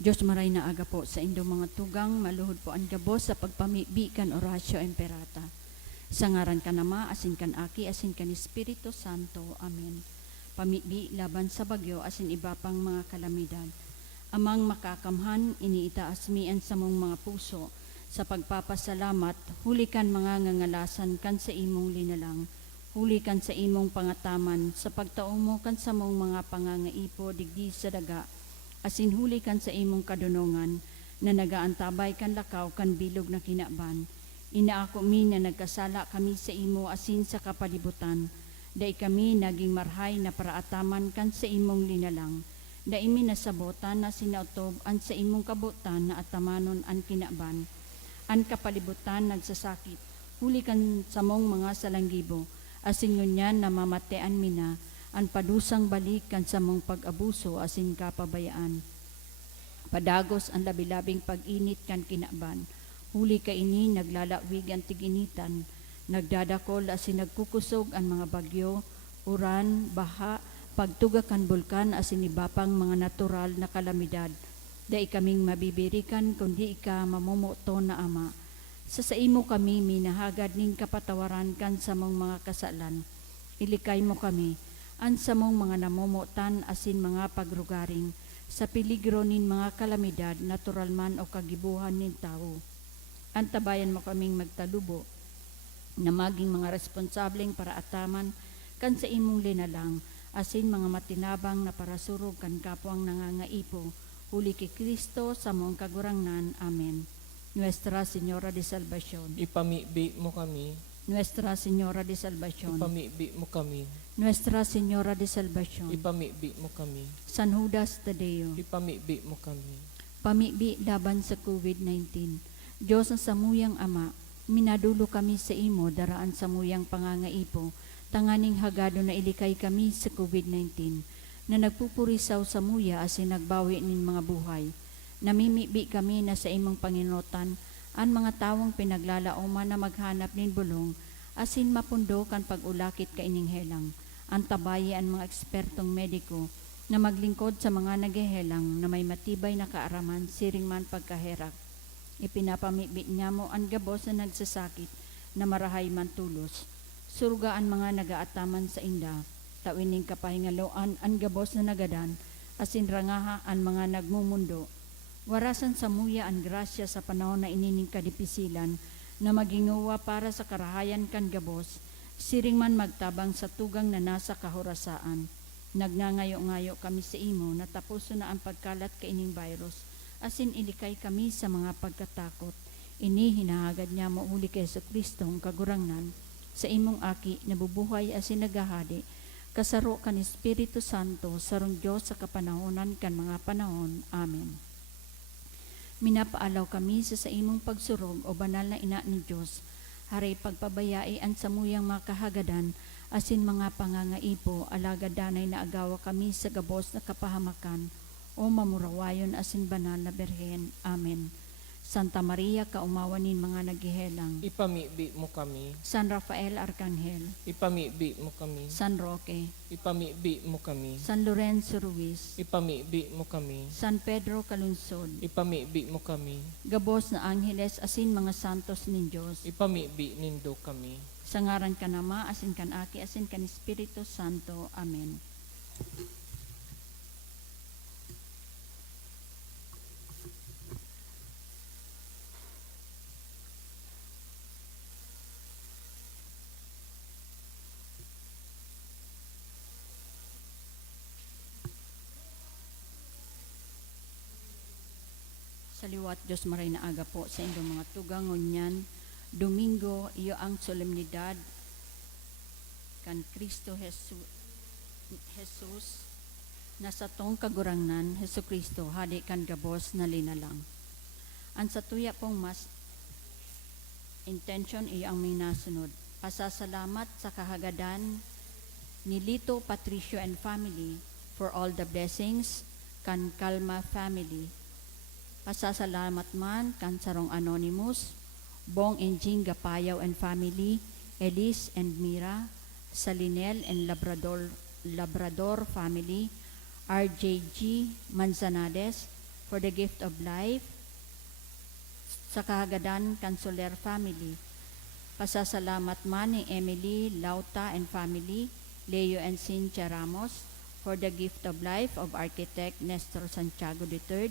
Diyos maray na aga po sa indo mga tugang, maluhod po ang gabos sa pagpamibikan Horacio Emperata. Sa ngaran ka nama, asin kan aki, asin kan Espiritu Santo. Amen. Pamibi laban sa bagyo, asin iba pang mga kalamidad. Amang makakamhan, iniitaas mian sa mong mga puso, sa pagpapasalamat, hulikan mga ngangalasan kan sa imong linalang, hulikan sa imong pangataman, sa pagtaumo kan sa mong mga pangangaipo, digdi sa daga, asin hulikan sa imong kadunungan, na nagaantabay kan lakaw kan bilog na kinaban. Inaako mi na nagkasala kami sa imo asin sa kapalibutan, dai kami naging marhay na paraataman kan sa imong linalang, dai mi nasabotan na sinautob an sa imong kabutan na atamanon an kinaban, an kapalibutan nagsasakit, hulikan sa mong mga salanggibo, asin ngunyan na mamatean mi na, an padusang balikan sa mong pag-abuso asin kapabayaan. Padagos ang labilabing pag-init kan kinaban. Huli ka ini naglalawig ang tiginitan, nagdadakol asin nagkukusog ang mga bagyo, uran, baha, pagtuga kan bulkan asin ibapang mga natural na kalamidad. Dai kaming mabibirikan kundi ika mamumuto na ama. Sa imo kami minahagad ning kapatawaran kan sa mong mga kasalan. Ilikay mo kami, an sa mong mga namumutan asin mga pagrugaring, sa peligro nin mga kalamidad, natural man o kagibuhan nin tao. Antabayan mo kaming magtalubo, na maging mga responsableng para ataman, kan sa imong linalang, asin mga matinabang na parasurog kan kapwang nangangaipo, huli kay Kristo sa mong kagurangnan. Amen. Nuestra Señora de Salvación. Ipamibi mo kami. Nuestra Señora de Salvación. Ipamibi mo kami. Nuestra Señora de Salvación. Ipamibi mo kami. San Judas Tadeo. Ipamibi mo kami. Pamibi laban sa COVID-19. Diyos ang samuyang Ama, minadulo kami sa imo daraan samuyang pangangaipo, tanganing hagado na ilikay kami sa COVID-19, na nagpupurisaw sa muya asin nagbawi nin mga buhay. Namimibi kami na sa imong Panginotan, an mga tawong pinaglalaoman na maghanap nin bulong, asin mapundo kan pag-ulakit ka ining helang. Antabayi ang mga ekspertong mediko na maglingkod sa mga naghehelang na may matibay na kaaraman siring man pagkaherak. Ipinapamibi niya mo ang gabos na nagsasakit na marahay man tulos. Surga ang mga nagaataman sa inda, tawining kapahingaloan ang gabos na nagadan, asin rangaha ang mga nagmumundo. Warasan sa muya ang grasya sa panahon na inining kadipisilan na maginguwa para sa karahayan kan gabos, siring man magtabang sa tugang na nasa kahorasaan. Nagngangayo-ngayo kami sa imo na tapuso na ang pagkalat ka ining virus, asin ilikay kami sa mga pagkatakot. Ini hinahagad niya mo uli kay Jesucristo ang kagurangnan, sa imong aki nabubuhay asin nagahadi, kasaro kan Espiritu Santo, sarong Diyos sa kapanahonan kan mga panahon. Amen. Minapaalaw kami sa imong pagsurog o banal na ina ni Diyos, haray pagpabayai ang samuyang mga kahagadan, asin mga pangangaipo, alagad danay na agawa kami sa gabos na kapahamakan, o mamurawayon asin banal na Berhen. Amen. Santa Maria, kaumawanin mga naghihelang. Ipamibi mo kami. San Rafael Arcangel. Ipamibi mo kami. San Roque. Ipamibi mo kami. San Lorenzo Ruiz. Ipamibi mo kami. San Pedro Calunsod. Ipamibi mo kami. Gabos na angheles asin mga santos nin Diyos. Ipamibi nindo kami. Sa ngaran ka nama, asin kan aki, asin kan Espiritu Santo. Amen. Saliwat Diyos maray na aga po sa inyong mga tugangon yan. Domingo, iyo ang solemnidad kan Kristo Jesus na sa tong kagurangnan, Heso Kristo, hadi kan gabos na linalang. Ang sa tuya pong mas intention iyo ang may nasunod. Pasasalamat sa kahagadan ni Lito, Patricio and family for all the blessings kan Calma family. Pasasalamat man kan Sarong Anonymous, Bong and Jing Gapayaw and family, Elise and Mira, Salinel and Labrador family, RJG Manzanades, for the gift of life sa Kahagadan Consular family. Pasasalamat man ni Emily Lauta and family, Leo and Cynthia Ramos, for the gift of life of Architect Nestor Santiago III.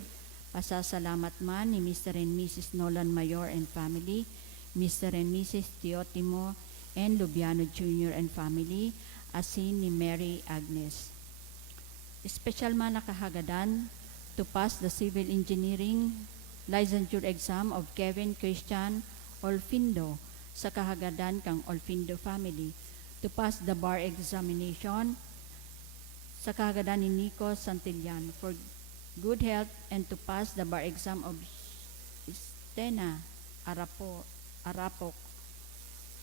Pasasalamat man ni Mr. and Mrs. Nolan Mayor and family, Mr. and Mrs. Teotimo and Lubiano Jr. and family, asin ni Mary Agnes. Special man na Kahagadan to pass the civil engineering licensure exam of Kevin Christian Olfindo sa Kahagadan kang Olfindo family, to pass the bar examination sa Kahagadan ni Nico Santillan for good health, and to pass the bar exam of Stena Arapok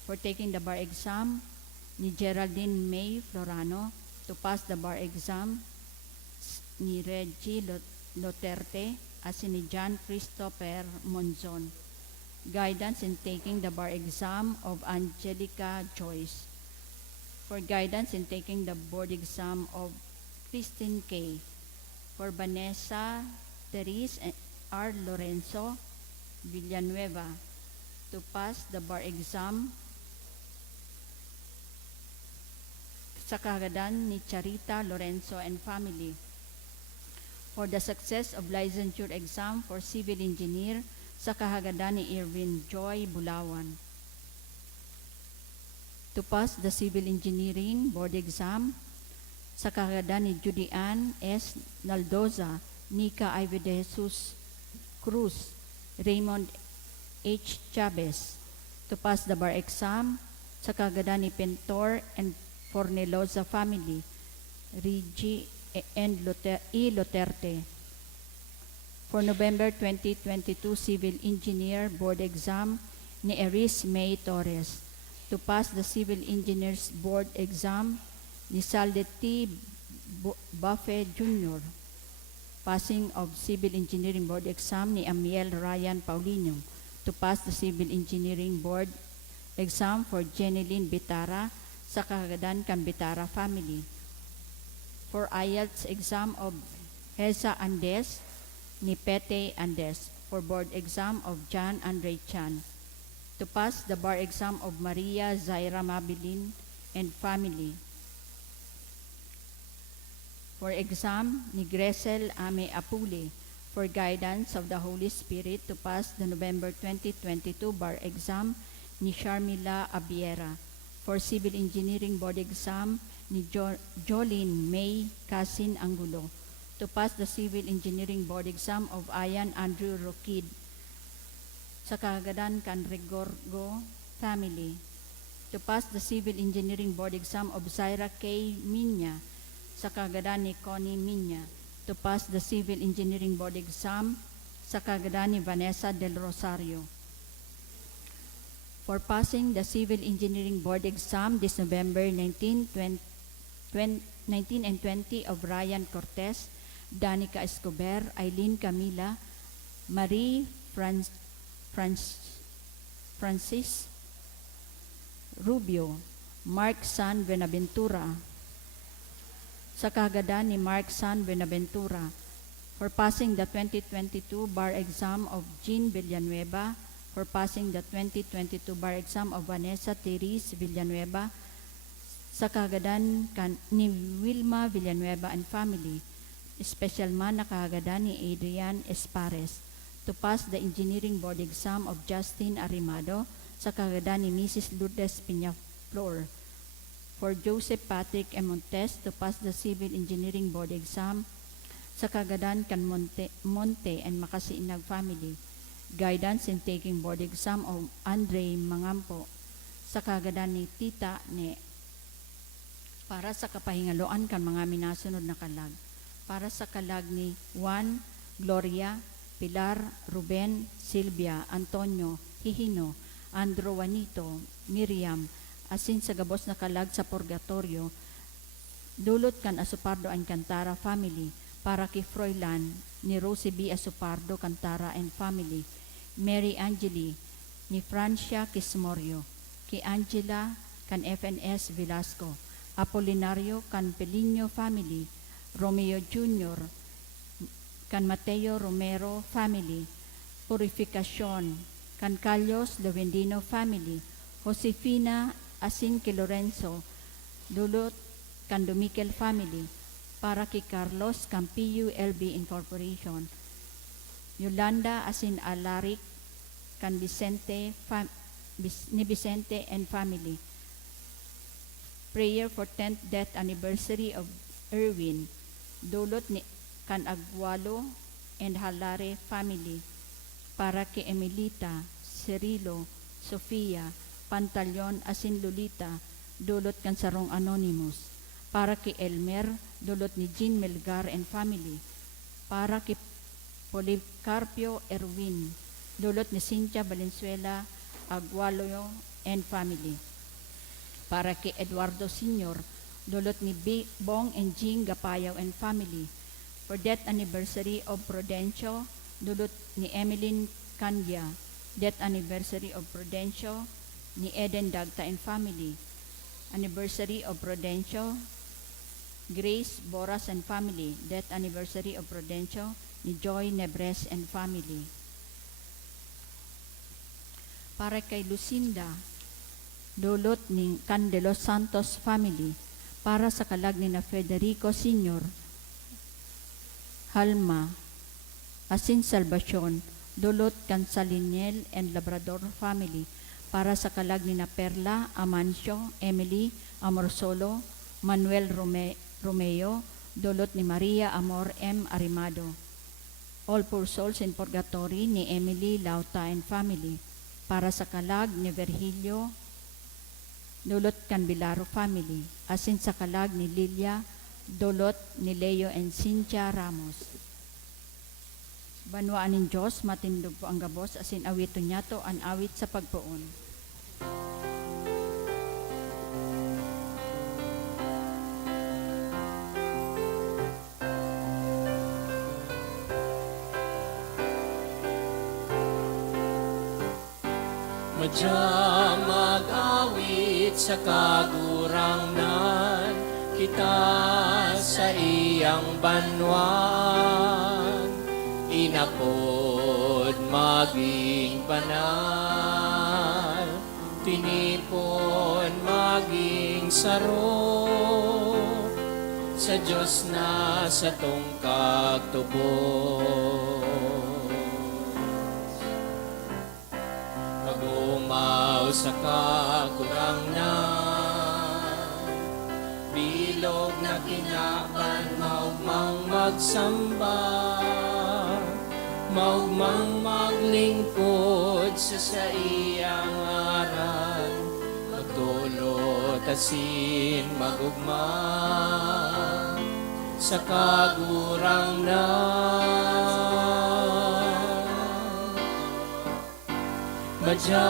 for taking the bar exam ni Geraldine May Florano, to pass the bar exam ni Reggie Loterte asin ni John Christopher Monzon. Guidance in taking the bar exam of Angelica Joyce. For guidance in taking the board exam of Christine K. For Vanessa Therese R. Lorenzo Villanueva to pass the bar exam sa Kahagadan ni Charita Lorenzo and family. For the success of licensure exam for civil engineer sa Kahagadan ni Irvin Joy Bulawan. To pass the civil engineering board exam sa Kahagadan ni Judy Ann S. Naldoza, Nika Ivy de Jesus Cruz, Raymond H. Chavez. To pass the bar exam sa Kahagadan ni Pintor and Forneloza family, Rigi and Luterte. For November 2022 Civil Engineer Board Exam ni Eris May Torres. To pass the Civil Engineers Board Exam ni Saldeti Buffet Jr. Passing of Civil Engineering Board Exam ni Amiel Ryan Paulino. To pass the Civil Engineering Board Exam for Jeneline Bitara sa Kahagadan kan Bitara family. For IELTS exam of Heza Andes ni Pete Andes. For board exam of John Andre Chan. To pass the bar exam of Maria Zaira Mabilin and family. For exam ni Gresel Ame Apule. For guidance of the Holy Spirit to pass the November 2022 bar exam ni Sharmila Abiera. For civil engineering board exam ni Jolene May Casin Angulo. To pass the civil engineering board exam of Ayan Andrew Rokid sa Kahagadan kan Regorgo family. To pass the civil engineering board exam of Zaira K. Minya sa Kahagadan ni Connie Minya. To pass the civil engineering board exam sa Kahagadan ni Vanessa Del Rosario. For passing the civil engineering board exam this November 19 and 20 of Ryan Cortez, Danica Escobar, Eileen Camila, Marie Francis Rubio, Mark San Benaventura, sa Kahagadan ni Mark San Benaventura. For passing the 2022 bar exam of Jean Villanueva, for passing the 2022 bar exam of Vanessa Therese Villanueva, sa Kahagadan ni Wilma Villanueva and family. Special man na Kahagadan ni Adrian Espares. To pass the engineering board exam of Justin Arimado, sa Kahagadan ni Mrs. Lourdes Piñaflor. For Joseph Patrick M. Montes, to pass the civil engineering board exam sa Kahagadan kan Monte and Makasiinag family. Guidance in taking board exam of Andre Mangampo sa Kahagadan ni Tita Ne. Para sa kapahingaloan kan mga minasunod na kalag. Para sa kalag ni Juan, Gloria, Pilar, Ruben, Silvia, Antonio, Hihino, Andro Juanito, Miriam, asin sa gabos na kalag sa purgatorio, dulot kan Asupardo and Cantara family. Para kay Froilan ni Rosie B. Asupardo Cantara and family. Mary Angeli ni Francia Kismorio. Kay Angela kan FNS Velasco. Apolinario kan Pelino family. Romeo Jr. kan Mateo Romero family, Purificacion, kan Calyos Lovendino family, Josefina Asinque Lorenzo, dulot kan Dumikel family, para kay Carlos Campillo LB Incorporation, Yolanda Asin Alarik, kan Vicente ni Vicente and family. Prayer for 10th death anniversary of Erwin, dulot ni kan Agwalo and Halare family, para kay Emilita, Cirilo, Sofia, Pantaleon Asin Lolita, dulot kan Sarong Anonymous, para kay Elmer, dulot ni Jean Melgar and family, para kay Policarpio Erwin, dulot ni Cynthia Valenzuela Agualoyo and family, para kay Eduardo Sr., dulot ni Bong and Jing Gapayaw and family, for death anniversary of Prudencio, dulot ni Emeline Canya, death anniversary of Prudencio, ni Eden Dagta and family, anniversary of Prudencio, Grace Boras and family, death anniversary of Prudencio, ni Joy Nebres and family. Para kay Lucinda, dulot ni Candelos Santos family, para sa kalag ni na Federico Sr., Halma, Asin Salvacion, dulot kan Saliniel and Labrador family, para sa kalag ni na Perla Amancio, Emily Amorsolo, Manuel Romeo, dulot ni Maria Amor M. Arimado. All Poor Souls in Purgatory ni Emily Lauta and family, para sa kalag ni Virgilio, dulot kan Bilaro family, asin sa kalag ni Lilia, dulot ni Leo and Cynthia Ramos. Banwaan ng Diyos, matindog po ang gabos, asin awito niya to an awit sa pagpuon. Madya mag-awit sa kagurangnan, kita sa iyang banwan, inapod maging banal, tinipon maging saro, sa Diyos na sa tungkag tubos. Magumaw sa kagurangnan, bilog na kinaban, maugmang magsamba, maugmang maglingkod sa iyang aran, magdulot asin magugma sa kagurangnan. Madya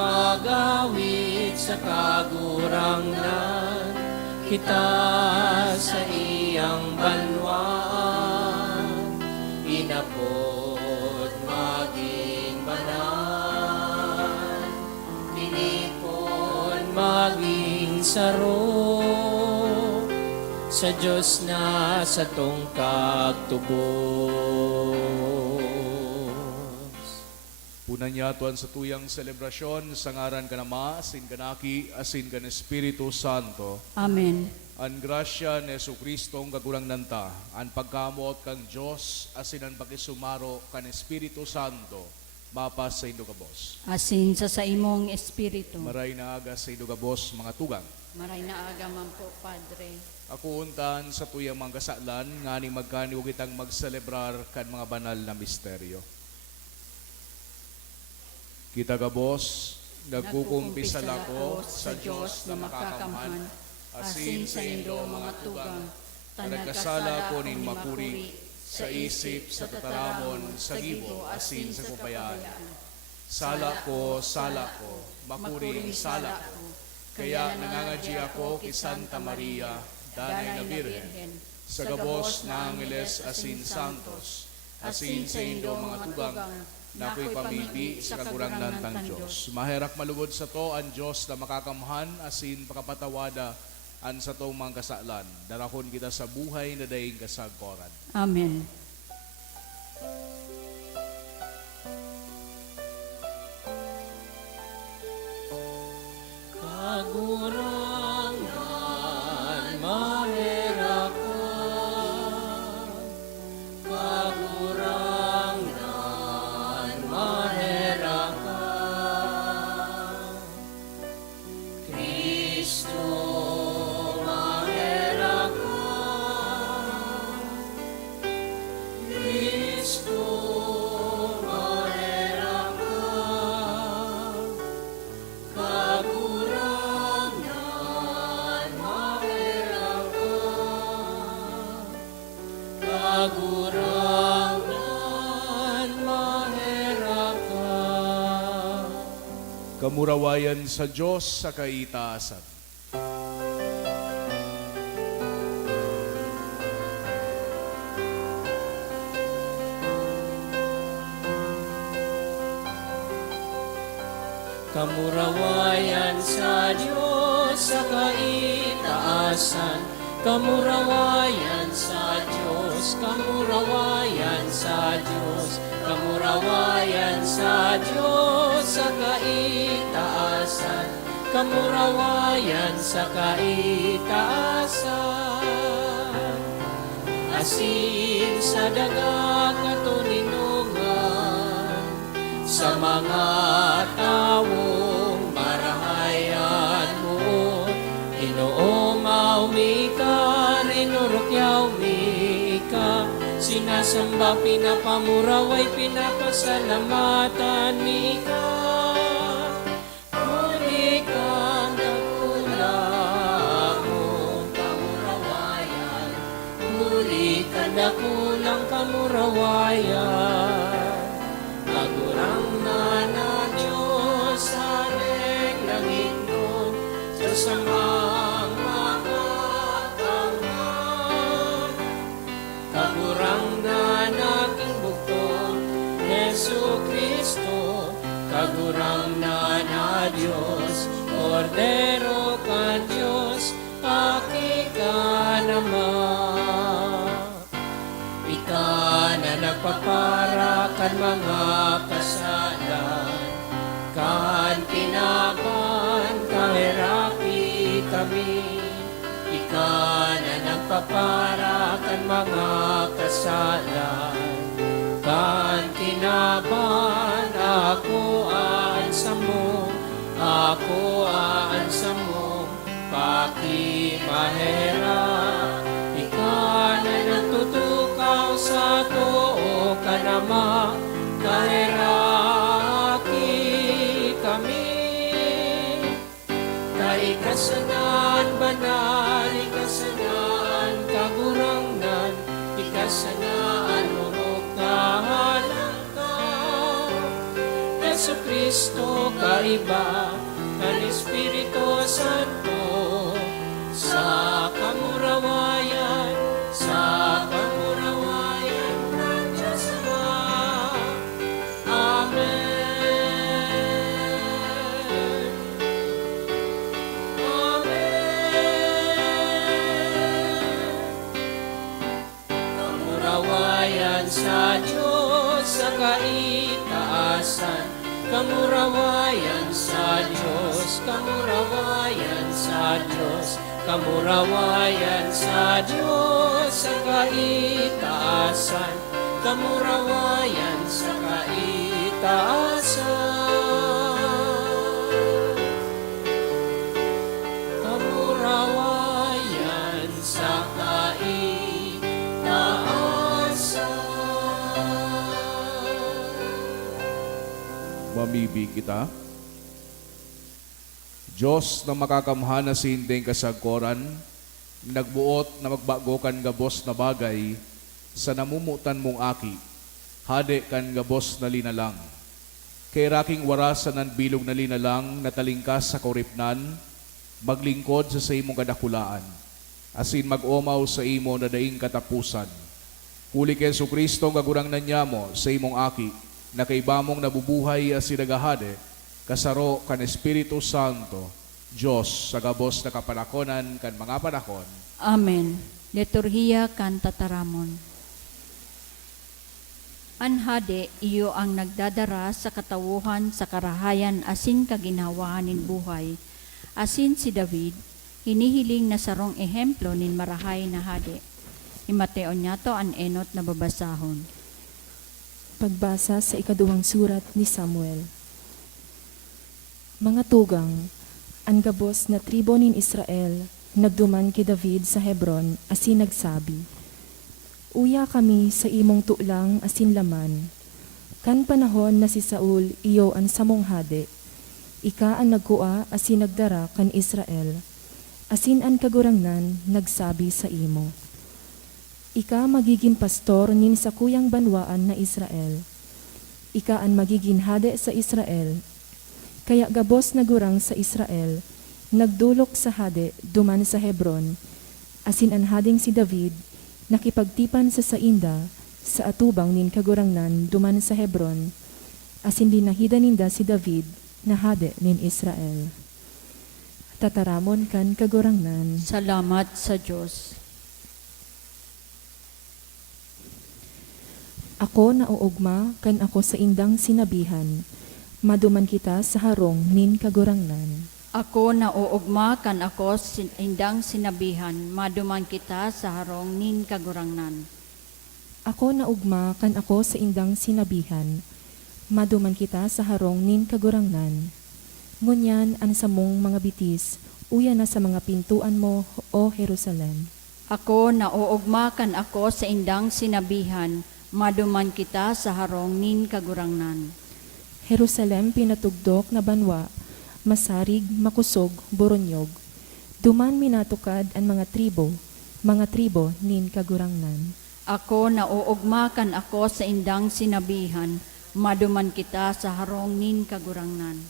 mag-awit sa kagurangnan, kita sa iyang banwan, inapod maging banal, tinipon maging saro, sa Diyos na sa tungkag tubos. Punan niya tuan sa tuyang selebrasyon, sa ngaran ka na Ma, asin ka na Aki, asin ka na Espiritu Santo. Amen. An grasya ni Jesucristo ang kagulang nanta, an pagkamot kang Diyos, asin ang pakisumaro kan Espiritu Santo, mapas sa Indogabos. Asin sa imong espiritu. Maray na aga sa Indogabos, mga tugang. Maray na aga man po, Padre. Ako untan sa tuyang mga kasalan, nga ni magkaniw kitang magselebrar kan mga banal na misteryo. Kita gabos, nagkukumpisal ako sa Diyos na makakamhan, asin sa indo mga tugang, nagkasala ko nin makuri, sa isip, sa tataramon, sa gibo, asin sa kupayaan. Sala ko, makuring sala ko, kaya nangangadji ako kay Santa Maria, Danay na Birhen, sa gabos na Angeles asin Santos, asin sa indo mga tugang, na ako'y pamibi sa kagurangnan ng Diyos. Maherak malugod sa to ang Diyos na makakamhan, asin pakapatawada, an sa tong mga kasalan. Darahon kita sa buhay na daing kasagkoran. Amen. Kagurangan mahirapan, kagurangan mahirapan. Kristo mahirapan, Kristo mahirapan. Kagurangan mahirapan, kagurangan mahirapan. Kamurawayan sa Diyos sa kaitaasan. Kamurawayan sa Diyos sa kaitaasan, kamurawayan sa Diyos, kamurawayan sa Diyos, kamurawayan sa Diyos sa kaitaasan, kamurawayan sa kaitaasan. Asin sa daga katuninungan, sa mga taong marahayan mo, Inoong maumika, rinurukyaw mika, sinasamba, pinapamuraway, pinapasalamatan mika. Muli kang dakulang kamurawayan, muli kang dakulang kamurawayan. Kagurang na Diyos sa langit nun, Diyos amang makatangan. Kagurang na aking bugtong, Yesu Kristo, kagurang na Diyos, Kordero ka Diyos, aki ka naman. Ika na nagpapara kan mga kasalan, kan tinapan kahiraki kami. Ika na nagpapara kan mga kasalan, kan tinapan ako aansa mo, ako aansa mo, pakimahera. Ika na nagtutukaw sa too ka nama, kahiraki kami. Kaikasanan banal, ikasanan kagurangnan, ikasanan urok kahalang ka. Yesu Kristo kaiba, kan Espiritu Santo, sa kamurawayan, sa kamurawayan ng Diyos Ama. Amen. Kamurawayan sa Diyos sa kaitaasan, kamurawayan sa Diyos, kamurawayan sa Diyos, kamurawayan sa Diyos sa kaitaasan, kamurawayan sa kaitaasan. Kamurawayan sa kaitaasan. Mamibig kita. Diyos na makakamhan na sinding kasagkoran, nagbuot na magbago kan gabos na bagay, sa namumutan mong aki, hade kan gabos na linalang. Kay raking warasan ng bilog na linalang, natalingkas sa koripnan, maglingkod sa imong kadakulaan, asin mag-omaw sa imo na daing katapusan. Puli kay Jesu Kristo gagurang nanyamo sa imong aki, na kay bamong nabubuhay as sinagahade, kasaro kan Espiritu Santo, Diyos sa gabos na kapanakonan kan mga panahon. Amen. Liturhiya kan tataramon. Anhade, iyo ang nagdadara sa katawuhan sa karahayan asin kaginawahan nin buhay. Asin si David, hinihiling na sarong ehemplo nin marahay na hade. Imateo niya to an enot na babasahon. Pagbasa sa ikaduhang surat ni Samuel. Mga tugang, ang gabos na tribo nin Israel, nagduman kay David sa Hebron, asin nagsabi, Uya kami sa imong tulang asin laman. Kan panahon na si Saul iyo ang samong hade, ika ang nagkua asin nagdara kan Israel, asin ang kagurangnan nagsabi sa imo. Ika magiging pastor nin sa kuyang banwaan na Israel. Ika ang magiging hade sa Israel. Kaya gabos na gurang sa Israel, nagdulok sa hade duman sa Hebron, asin ang hading si David, nakipagtipan sa sainda sa atubang nin kagurangnan duman sa Hebron, asin dinahida ninda si David na hade nin Israel. Tataramon kan kagurangnan. Salamat sa Diyos. Ako nauugma kan ako sa indang sinabihan, maduman kita sa harong nin kagurangnan. Ako na uugma kan ako indang sinabihan, maduman kita sa harong nin kagurangnan. Ako naugma kan ako sa indang sinabihan, maduman kita sa harong nin kagurangnan. Ngunyan ang samong mga bitis, uya na sa mga pintuan mo, o Jerusalem. Ako na uugma kan ako sa indang sinabihan, maduman kita sa harong nin kagurangnan. Jerusalem pinatugdok na banwa, masarig, makusog, boronyog. Duman minatukad ang mga tribo nin kagurangnan. Ako na uugma kan ako sa indang sinabihan, maduman kita sa harong nin kagurangnan.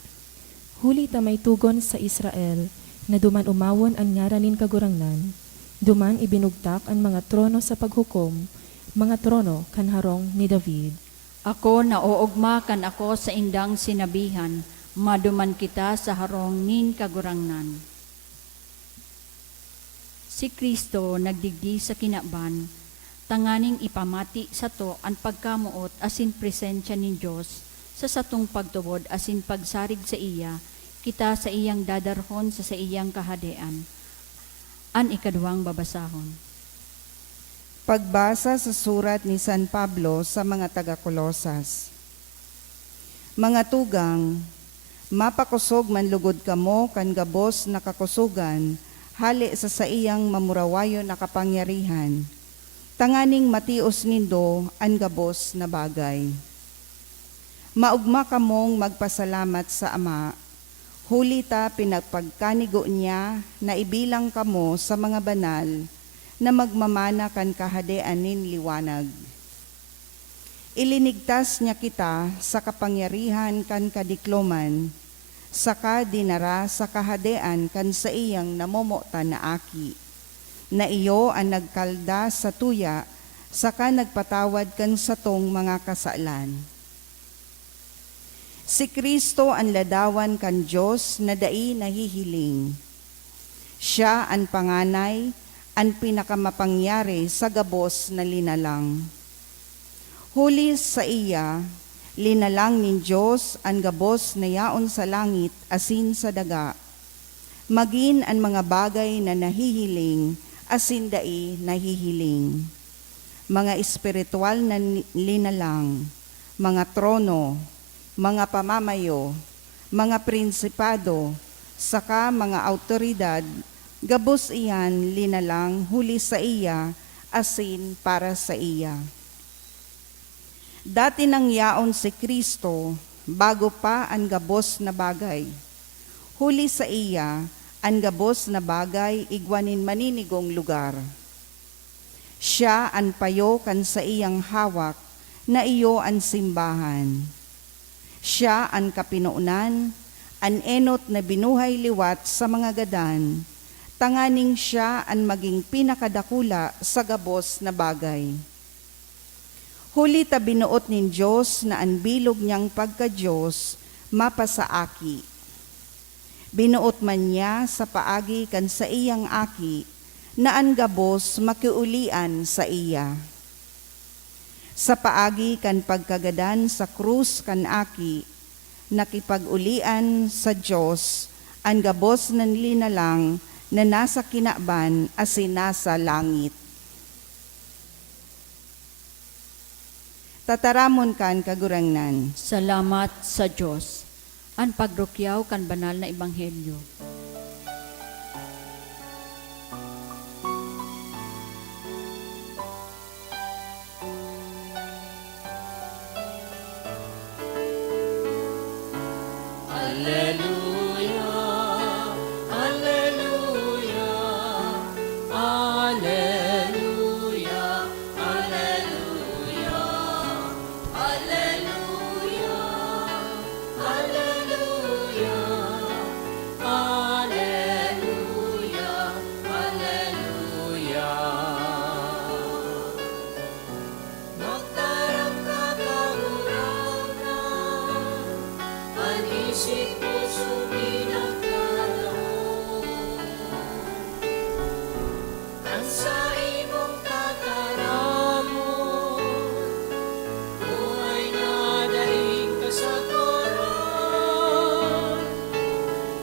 Huli ta may tugon sa Israel, na duman umawon ang ngaran nin kagurangnan. Duman ibinugtak ang mga trono sa paghukom, mga trono kan harong ni David. Ako na uugma kan ako sa indang sinabihan, maduman kita sa harong nin kagurangnan. Si Kristo nagdigdi sa kinaban, tanganing ipamati sa to ang pagkamuot asin presensya ni Diyos sa satong pagtubod asin pagsarig sa iya, kita sa iyang dadarhon sa iyang kahadean. An ikaduhang babasahon. Pagbasa sa surat ni San Pablo sa mga taga-Kolosas. Mga tugang, mapakusog man lugod kamo kan gabos na kakusugan, hali sa iyang mamurawayo na kapangyarihan. Tanganing matios nindo ang gabos na bagay. Maugma kamong magpasalamat sa Ama, huli ta pinagpagkanigo niya na ibilang kamo sa mga banal na magmamana kan kahadean nin liwanag. Ilinigtas niya kita sa kapangyarihan kan kadikloman, saka dinara sa kahadean kan sa iyang namomota na aki, na iyo ang nagkalda sa tuya, saka nagpatawad kan sa tong mga kasalan. Si Kristo ang ladawan kan Diyos na dai nahihiling. Siya ang panganay, ang pinakamapangyari sa gabos na linalang. Huli sa iya, linalang ni Diyos ang gabos na yaon sa langit asin sa daga, magin ang mga bagay na nahihiling asin dai nahihiling. Mga espiritual na linalang, mga trono, mga pamamayo, mga prinsipado, saka mga autoridad, gabos iyan linalang huli sa iya, asin para sa iya. Dati nang yaon si Kristo, bago pa ang gabos na bagay. Huli sa iya, ang gabos na bagay igwanin maninigong lugar. Siya ang payo kan sa iyang hawak, na iyo ang simbahan. Siya ang kapinuunan, ang enot na binuhay liwat sa mga gadan, tanganing siya ang maging pinakadakula sa gabos na bagay. Huli ta binuot nin Diyos na ang bilog niyang pagka-Diyos mapasaaki. Binuot man niya sa paagi kan sa iyang aki, na ang gabos makiulian sa iya. sa paagi kan pagkagadan sa krus kan aki, nakipag-ulian sa Diyos, ang gabos ng linalang na nasa kinaban asin nasa langit. Tataramon kan kagurangnan. Salamat sa Diyos. Ang pagrukyaw kan banal na ebanghelyo. Alleluia, alleluia, alleluia, alleluia, alleluia, alleluia, alleluia, alleluia. Magtarang ka kagurang ang isip pusong pinagkaloob. Ang sa imong tataramon, buhay na daing kasaguran.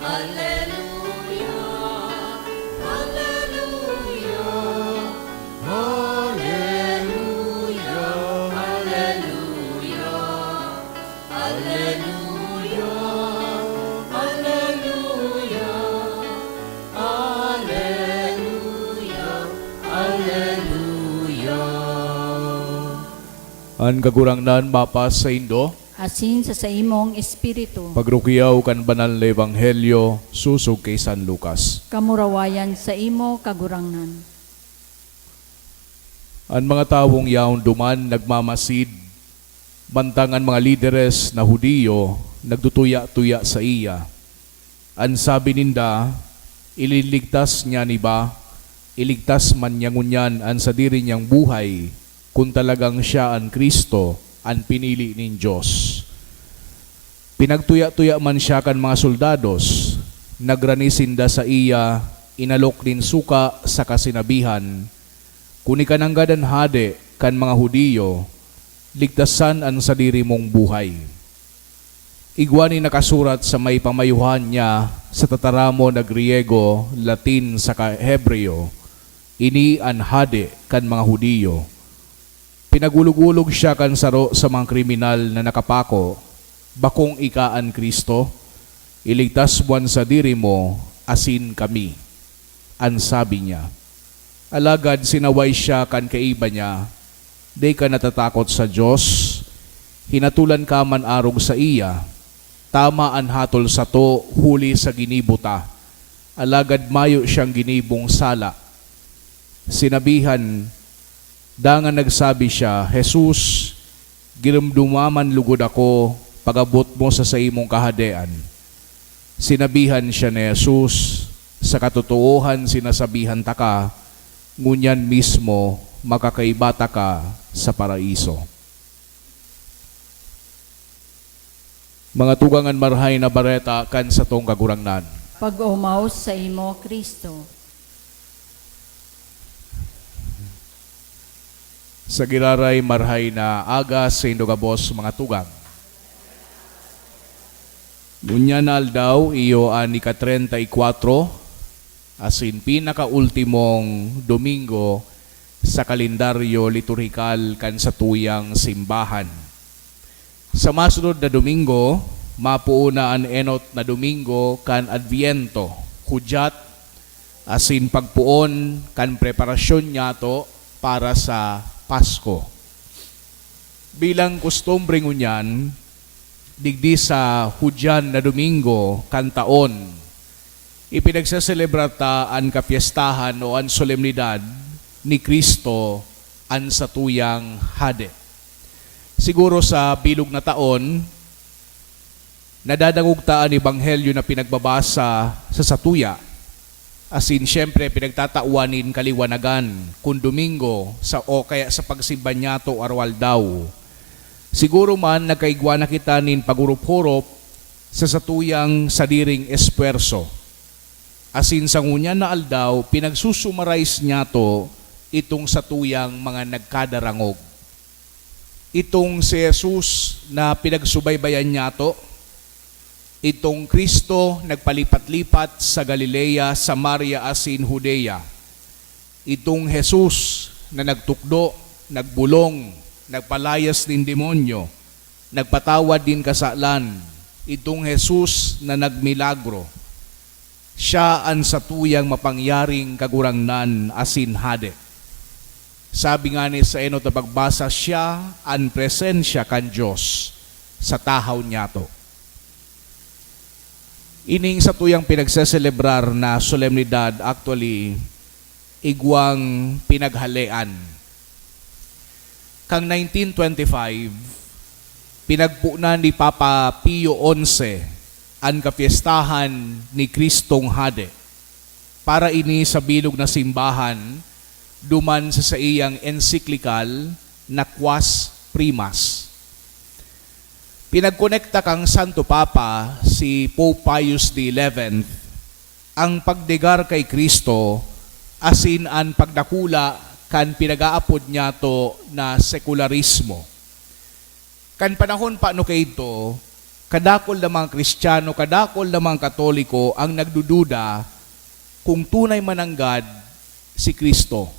Alleluia, alleluia, alleluia, alleluia, alleluia, alleluia, alleluia, alleluia. An kagurangnan mapas sa Indo, Asin sa imong espiritu. pagrukyaw kan banal na ebanghelyo, susog kay San Lucas. Kamurawayan sa imo kagurangnan. Ang mga tawong yaon duman nagmamasid, bantang ang mga lideres na Hudiyo nagtutuya-tuya sa iya. Ang sabi ninda, ililigtas niya ni ba, iligtas man niya ngunyan ang sa diri niyang buhay, kung talagang siya ang Kristo, ang pinili nin Diyos. Pinagtuya-tuya man siya kan mga soldados, nagranisinda sa iya, inalok din suka sa kasinabihan, kuni ka nang gadan hade kan mga Hudiyo, ligtasan ang sa diri mong buhay. Igwani nakasurat sa may pamayuhan niya sa tataramo na Griego, Latin sa Hebreo, ini an hade kan mga Hudiyo. Pinagulog-ulog siya kan saro sa mga kriminal na nakapako, bakong ika an Kristo, iligtas buwan sa diri mo, asin kami. An sabi niya. Alagad sinaway siya kan kaiba niya, di ka natatakot sa Diyos, hinatulan ka man arog sa iya, tama an hatol sa to, huli sa ginibuta, alagad mayo siyang ginibong sala. Sinabihan, dangan nagsabi siya, Jesus, girumdumaman lugod ako, pagabot mo sa imong kahadean. Sinabihan siya ni Jesus, sa katotohan sinasabihan ta ka, ngunyan mismo makakaibata ka sa paraiso. Mga tugangan marhay na bareta kan sa tong kagurangnan. Pag-umaw sa imo Kristo. Sa giraray marhay na aga sa indogabos mga tugang. Ngunyan aldaw iyo ani ka 34, asin pinaka-ultimong Domingo sa kalendaryo liturhikal kan sa tuyang simbahan. Sa masunod na Domingo, mapuuna an enot na Domingo kan Adviento, hudyat, asin pagpuon kan preparasyon niyato para sa Pasko. Bilang kustombre ngunyan, digdi sa hudyan na Domingo kan taon, ipinagsaselebrata an kapiestahan o an solemnidad ni Kristo an satuyang hade. Siguro sa bilog na taon, nadadangugtaan ni Ebanghelyo na pinagbabasa sa satuya. Asin siyempre pinagtatauanin kaliwanagan kung Domingo sa o kaya sa pagsimba niyato arwal daw. Siguro man nagkaigwa na kita nin pagurup-hurup sa satuyang sadiring espuerso. Asin sa ngunya na aldaw, pinagsusumarais niyato itong satuyang mga nagkadarangog. itong si Jesus na pinagsubaybayan niya to, itong Kristo nagpalipat-lipat sa Galilea, Samaria, asin Judea. Itong Jesus na nagtukdo, nagbulong, nagpalayas din demonyo, nagpatawad din kasalan. Itong Jesus na nagmilagro. Siya ang satuyang mapangyaring kagurangnan asin hade. Sabi nga ni sa enot na pagbasa, siya ang presensya kan Diyos sa tahaw niya to. Ining sa tuyang pinagseselebrar na solemnidad, actually, igwang pinaghalean. Kang 1925, pinagpuna ni Papa Pio XI ang kapiestahan ni Kristong Hade para ini sa bilog na simbahan duman sa iyang encyclical na Quas Primas. Pinagkonekta kang Santo Papa si Pope Pius XI ang pagdegar kay Kristo asin ang pagdakula kan pinagaapod niya to na sekularismo. Kan panahon pa no kay ito, kadakol na mga Kristiyano, kadakol na mga Katoliko ang nagdududa kung tunay man ang God si Kristo.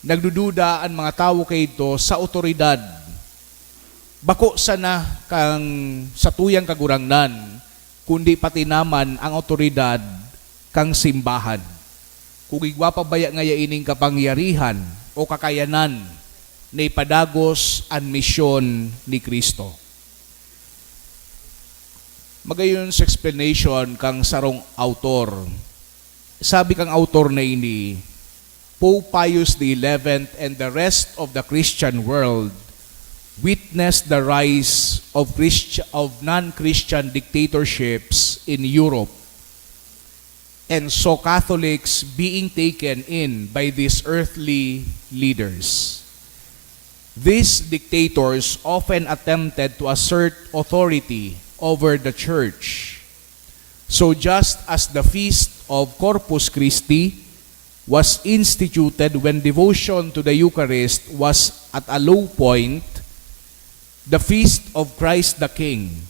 Nagdududa ang mga tao kay ito sa otoridad. Bako sana kang sa tuyang kagurangnan, kundi pati naman ang otoridad kang simbahan. Kung igwapabaya ngaya ining kapangyarihan o kakayanan na ipadagos ang misyon ni Kristo. Magayon sa explanation kang sarong autor. Sabi kang autor na ini, Pope Pius XI and the rest of the Christian world witnessed the rise of non-Christian dictatorships in Europe and saw Catholics being taken in by these earthly leaders. These dictators often attempted to assert authority over the church. So just as the feast of Corpus Christi was instituted when devotion to the Eucharist was at a low point, the feast of Christ the King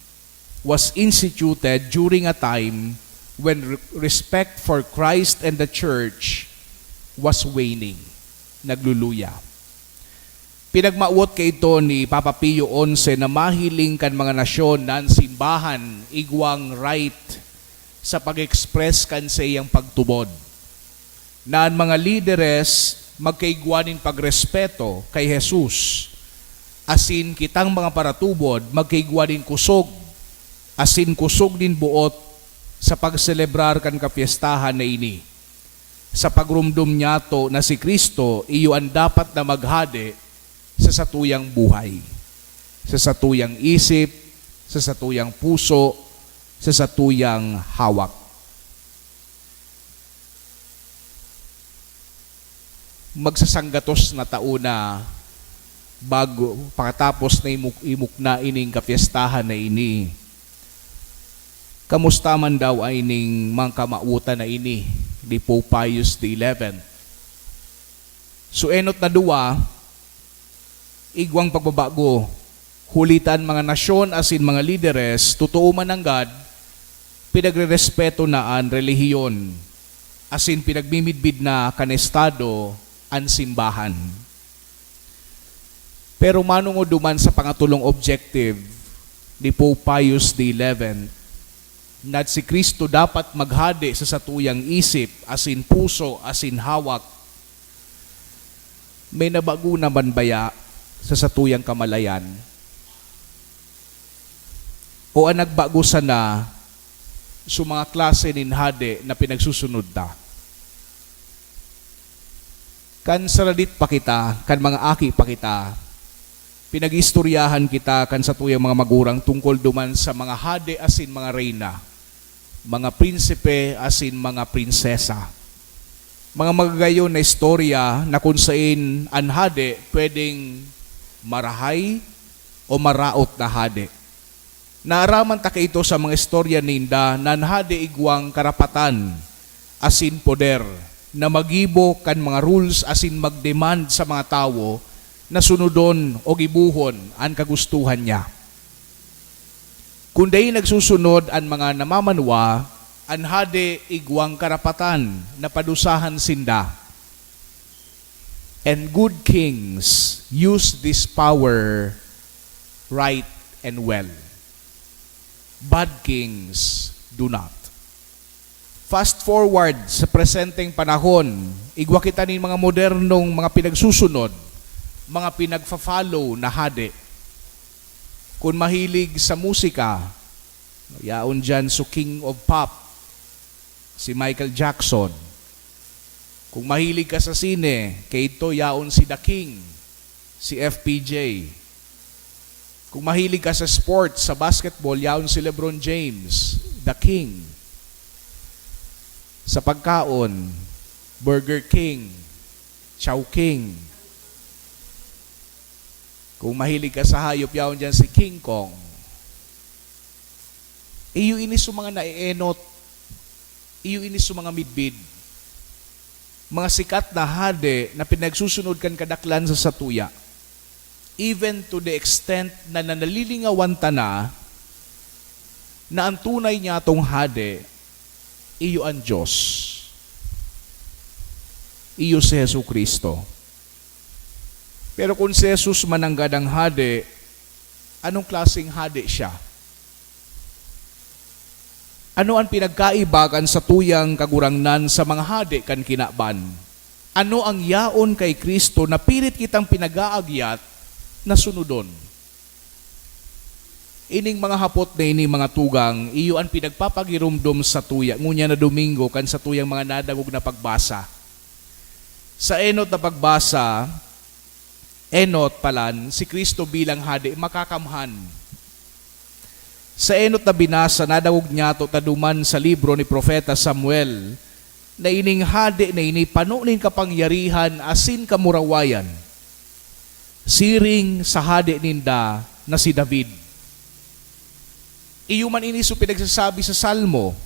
was instituted during a time when respect for Christ and the church was waning, nagluluya. Pinagmauot kay ito ni Papa Pio XI na mahiling kan mga nasyon na simbahan igwang right sa pag-express kan sa iyang pagtubod. Na ang mga lideres magkaigwanin pagrespeto kay Jesus, asin kitang mga paratubod magkaigwanin kusog, asin kusog din buot sa pagselebrar kan kapiestahan na ini. Sa pagrumdum niya to na si Kristo, iyo ang dapat na maghade sa satuyang buhay, sa satuyang isip, sa satuyang puso, sa satuyang hawak. Magsasanggatos na tauna bago pagkatapos na imukna ining kapiestahan na ini. Kamusta man daw ay ining mga kamautan na ini ni Pope Pius XI. So enot na duwa, igwang pagbabago, hulitan mga nasyon asin mga lideres, totoo man ang God, pinagre-respeto na ang relihiyon, asin pinagmimidbid na kanestado ang simbahan. Pero manungo duman sa pangatulong objective ni Pope Pius XI, na si Kristo dapat maghade sa satuyang isip, asin puso, asin hawak, may nabago naman baya sa satuyang kamalayan? O ang nagbago sana sa mga klase nin hade na pinagsusunod ta? Kan saradit pa kita, kan mga aki pa kita, pinag-istoryahan kita kan sa tuyang mga magurang tungkol duman sa mga hade asin mga reyna, mga prinsipe asin mga prinsesa. Mga magagayon na istorya na kung saan ang hade pwedeng marahay o maraot na hade. Naaraman ta ito sa mga istorya ninda na ang hade igwang karapatan asin poder na magibo kan mga rules asin magdemand sa mga tao na sunudon o gibuhon ang kagustuhan niya. Kundi nagsusunod ang mga namamanwa, ang hade igwang karapatan na padusahan sinda. And good kings use this power right and well. Bad kings do not. Fast forward sa presenteng panahon, igwa kita ni mga modernong mga pinagsusunod, mga pinagfa-follow na hade. Kung mahilig sa musika, yaon dyan so King of Pop, si Michael Jackson. Kung mahilig ka sa sine, kay ito yaon si The King, si FPJ. Kung mahilig ka sa sports, sa basketball, yaon si LeBron James, The King. Sa pagkaon, Burger King, Chowking. Kung mahilig ka sa hayop, yaon dyan si King Kong. Iyo inis yung mga naienot, iyo inis yung mga midbid. Mga sikat na hade na pinagsusunod kan kadaklan sa satuya. Even to the extent na nanalilingawan ta na ang tunay niya atong hade, iyo ang Diyos. Iyo si Jesu Kristo. Pero kung si Jesus mananggad ang hade, anong klaseng hade siya? Ano ang pinagkaibagan sa tuyang kagurangnan sa mga hade kan kinaban? Ano ang yaon kay Kristo na pilit kitang pinag-aagyat na sunudon? Ining mga hapot na ining mga tugang, iyo ang pinagpapagirumdum sa tuya, ngunya na Domingo kan sa tuyang mga nadagog na pagbasa. Sa enot na pagbasa, enot palan, si Kristo bilang hade, makakamhan. Sa enot na binasa, nadawog niya to taduman sa libro ni Propeta Samuel, na ining hade na ini panunin kapangyarihan asin kamurawayan. Siring sa hade ninda na si David. Iyo man ini so pinagsasabi sa Salmo,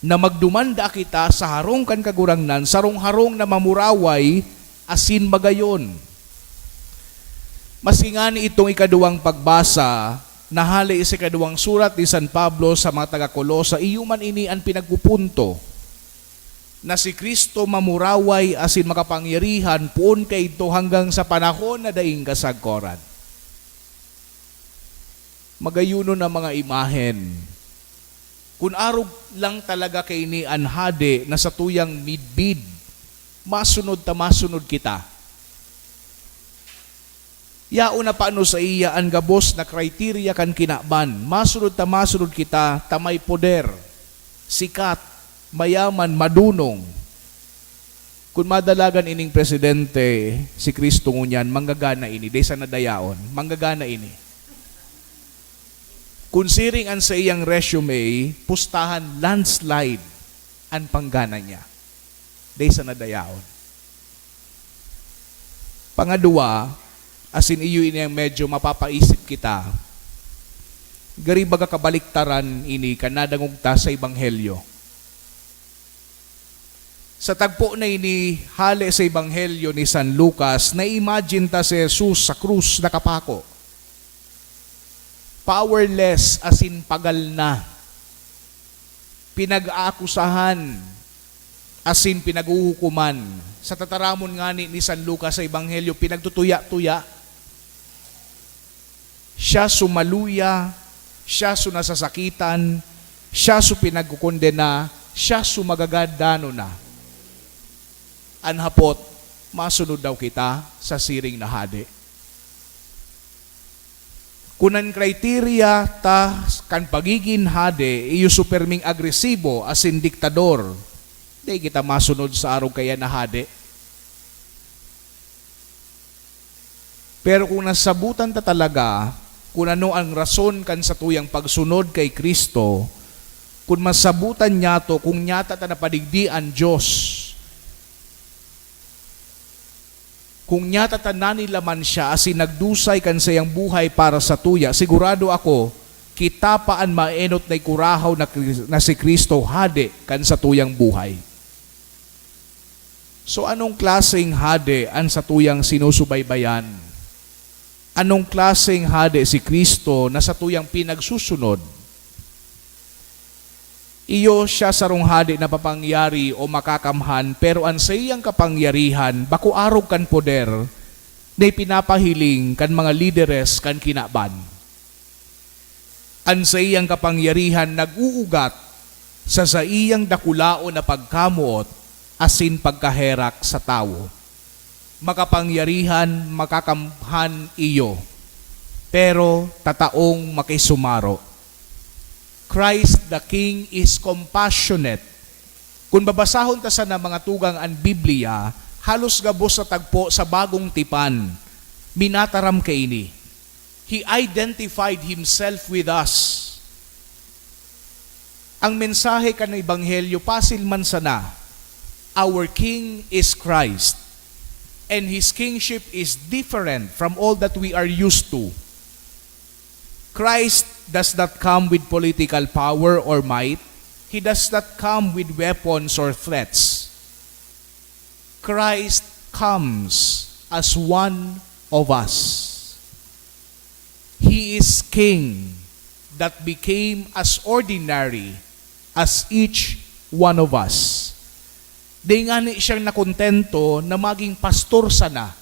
na magdumanda kita sa harong kan kagurangnan, sarong-harong na mamuraway asin magayon. Maski nga ni itong ikaduwang pagbasa, nahali sa ikaduwang surat ni San Pablo sa mga taga-Kolosa, iyo man ini ang pinagpupunto na si Kristo mamuraway asin makapangyarihan puon kay ito hanggang sa panahon na daing kasagkoran. Magayuno na mga imahen. Kung arog lang talaga kay ni anhade na sa tuyang midbid, masunod kita. Yaon na paano sa iya ang gabos na kriteria kan kinaban. Masunod kita, tamay poder, sikat, mayaman, madunong. Kung madalagan ining presidente, si Kristo ngunyan, manggagana ini, desa na dayaon, manggagana ini. Kung siring ang sa iyang resume, pustahan landslide ang panggana niya, desa na dayaon. Pangadua, asin iyo ini ang medyo mapapaisip kita. Gari baga kabaliktaran ini kanadangugta sa Ebanghelyo. Sa tagpo na ini hali sa Ebanghelyo ni San Lucas, na-imagine ta si Jesus sa krus nakapako. Powerless asin pagal na. Pinag-aakusahan asin pinag-uhukuman. Sa tataramon nga ni San Lucas sa Ebanghelyo, pinagtutuya-tuya. Siya sumaluya, siya sunasasakitan, siya pinagkukondena, siya sumagagadano na. Anhapot, masunod daw kita sa siring na hade. Kunan kriteria ta kan pagiging hade, iyo superming agresibo asin diktador, di kita masunod sa araw kaya na hade. Pero kung nasabutan ta talaga, kung ano ang rason kan sa tuyang pagsunod kay Kristo, kung masabutan niya to, kung nyata ta napadigdi ang Diyos, kung nyata ta nanilaman siya asin nagdusay kan sa iyang buhay para sa tuya, sigurado ako, kita paan maenot na ikurahaw na si Kristo hade kan sa tuyang buhay. So anong klaseng hade ang sa tuyang sinusubaybayan? Anong klaseng hade si Kristo na sa tuyang pinagsusunod? Iyo siya sarong hade na papangyari o makakamhan, pero ang sa iyang kapangyarihan, baku arog kan poder, na pinapahiling kan mga lideres kan kinaban. Ang sa iyang kapangyarihan nag-uugat sa iyang dakulao na pagkamuot asin pagkaherak sa tao. Makapangyarihan, makakamhan iyo, pero tataong makisumaro. Christ the King is compassionate. Kung babasahon ta sa na mga tugang ang Biblia, halos gabos sa tagpo sa bagong tipan, minataram kaini. He identified himself with us. Ang mensahe kan Ebanghelyo, pasil man sana, our King is Christ, and His kingship is different from all that we are used to. Christ does not come with political power or might. He does not come with weapons or threats. Christ comes as one of us. He is King that became as ordinary as each one of us. Di nga ni siyang nakontento na maging pastor sana.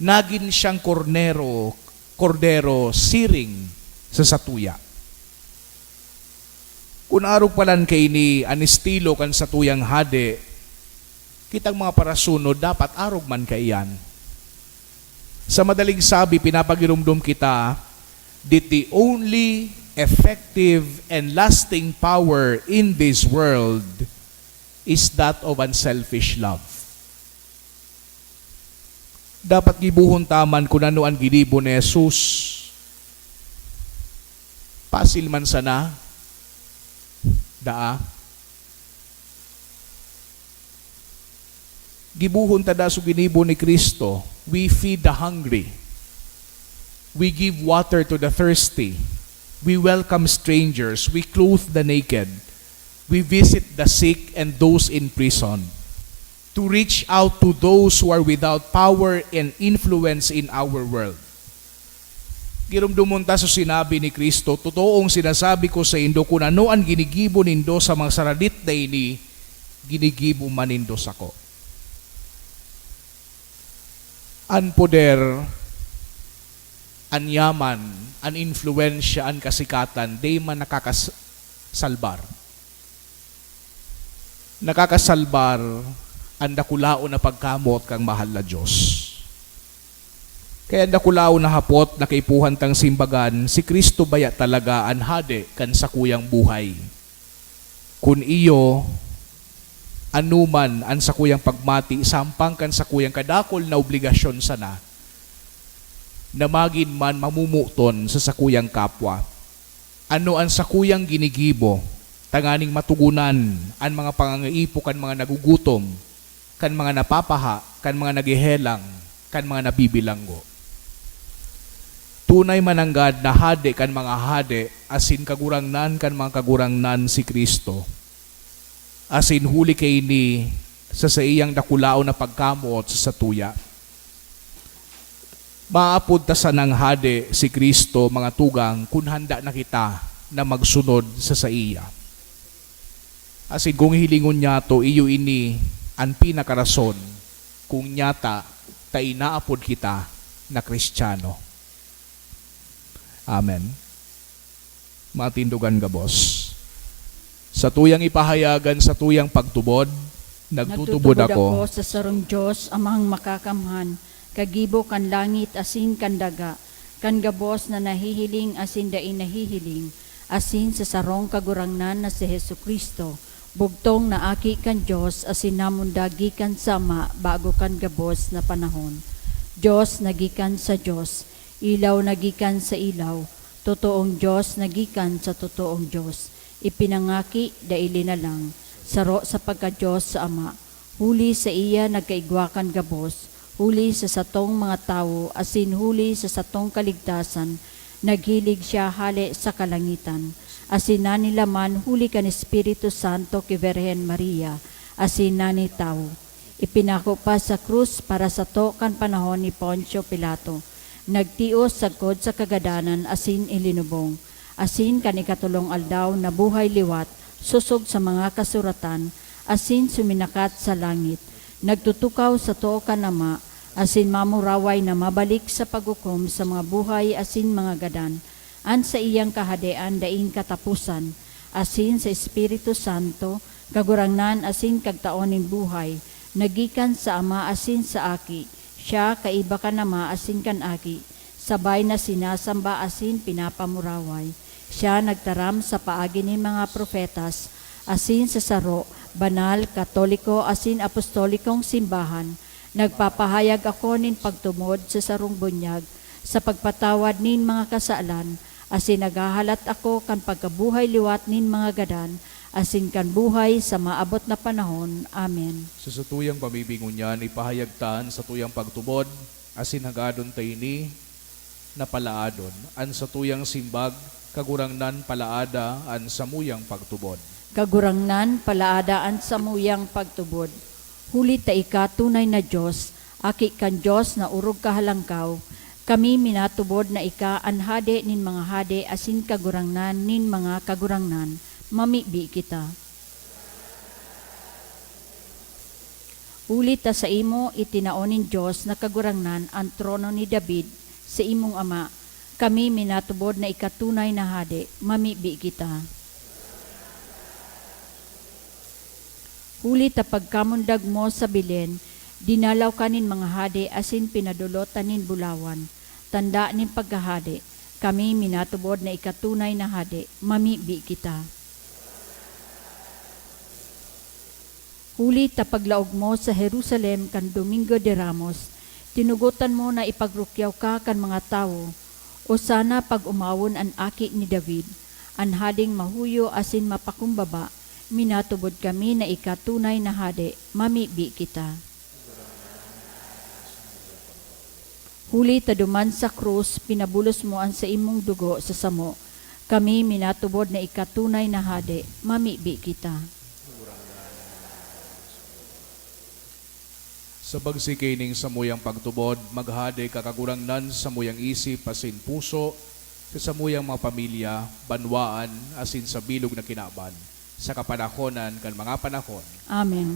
Nagin siyang kordero siring sa satuya. Kung arog palan kay ni anistilo kan satuyang hade, kitang mga parasunod dapat arog man kaiyan. Sa madaling sabi, pinapagirumdum kita, that the only effective and lasting power in this world is that of unselfish love. Dapat gibuhon taman kung ano ang ginibo ni Jesus. Pasil man sana, daa. Gibuhon tada so ginibo ni Kristo. We feed the hungry. We give water to the thirsty. We welcome strangers. We clothe the naked. We visit the sick and those in prison. To reach out to those who are without power and influence in our world. Girumdumon ta sa sinabi ni Kristo, totoong sinasabi ko sa indo, kung ano ang ginigibo nindo sa mga saradit na ini, ginigibo man nindo sako. An poder, an yaman, an influensya, an kasikatan, di man nakakasalbar. Nakakasalbar ang dakulao na pagkamot kang mahal na Diyos. Kaya ang dakulao na hapot na kaipuhan tang simbagan, si Kristo baya talaga ang hade kan sa kuyang buhay. Kun iyo, anuman ang sa kuyang pagmati, sampang kan sa kuyang kadakol na obligasyon sana, na magin man mamumuton sa sakuyang kapwa. Ano ang sakuyang ginigibo, tanganing matugunan ang mga pangangaipo kan mga nagugutom, kan mga napapaha, kan mga nagihelang, kan mga nabibilanggo. Tunay mananggad na hade kan mga hade, asin kagurangnan kan mga kagurangnan si Kristo. Asin huli kay ni sa iyang dakulao na pagkamot sa satuya. Maapod ta sa nang hade si Kristo, mga tugang, kung handa na kita na magsunod sa iya. Asin kung hilingon niya to, iyo ini ang pinakarason kung nyata ta inaapod kita na Kristiyano. Amen. Matindugan ka, boss. Sa tuyang ipahayagan, sa tuyang pagtubod, nagtutubod ako sa sarong Diyos, amang makakamhan, kagibo kan langit asin kan daga, kan gabos na nahihiling asin dain nahihiling, asin sa sarong kagurangnan na si Jesucristo, bugtong na aki kan Diyos asin namundagi kan sama bago kan gabos na panahon. Diyos nagikan sa Diyos, ilaw nagikan sa ilaw, totoong Diyos nagikan sa totoong Diyos. Ipinangaki daili na lang, saro sa pagka-Diyos sa Ama, huli sa iya nagkaigwakan gabos, huli sa satong mga tao, asin huli sa satong kaligtasan, naghilig siya hali sa kalangitan. Asin nani laman huli kan Espiritu Santo ki Virgen Maria, asin nani tao. Ipinako pa sa krus para sa to kan panahon ni Poncio Pilato. nagtios sagkod sa kagadanan asin ilinubong, asin kanikatulong aldaw na buhay liwat, susog sa mga kasuratan, asin suminakat sa langit, nagtutukaw sa too kanama, asin mamuraway na mabalik sa paghukom sa mga buhay asin mga gadan, an sa iyang kahadean daing katapusan, asin sa Espiritu Santo, kagurangnan asin kagtaonin buhay, nagikan sa Ama asin sa Aki, siya kaiba ka nama asin kan Aki, sabay na sinasamba asin pinapamuraway. Siya nagtaram sa paagi ni mga profetas, asin sa saro, banal, katoliko, asin apostolikong simbahan, nagpapahayag ako nin pagtumod sa sarong bunyag, sa pagpatawad nin mga kasaalan, asin nagahalat ako kan pagkabuhay liwat nin mga gadan, asin kan buhay sa maabot na panahon. Amen. Sa tuyang pamibingon niyan, ipahayagtaan sa tuyang pagtubod, asin hagadon tayo ni na palaadon, an sa tuyang simbag, kagurangnan palaada, an samuyang pagtubod. Kagurangnan palaadaan sa muyang pagtubod. Huli ta ika tunay na Diyos, aki kan Diyos na urog kahalangkaw, kami minatubod na ika an hade nin mga hade asin kagurangnan nin mga kagurangnan, mamibi kita. Huli ta sa imo itinaonin Diyos na kagurangnan ang trono ni David sa imong ama, kami minatubod na ikatunay na hade, mamibi kita. Huli ta pagkamundag mo sa bilen, dinalaw kanin mga hade asin pinadulotan nin bulawan, tanda nin pagkahade, kami minatubod na ikatunay na hade, mamibi kita. Huli ta paglaog mo sa Jerusalem kan Domingo de Ramos, tinugutan mo na ipagrukyaw ka kan mga tao, o sana pag umawon an aki ni David, an hading mahuyo asin mapakumbaba, minatubod kami na ikatunay na hade, mamibi kita. Huli ta duman sa krus, pinabulos mo ang sa imong dugo sa samo, kami minatubod na ikatunay na hade, mamibi kita. Sa bagsikining sa muyang pagtubod, maghade kakagurangnan sa muyang isip, asin puso, sa muyang mga pamilya, banwaan, asin sa bilog na kinaban, sa kapanahonan kan mga panahon. Amen.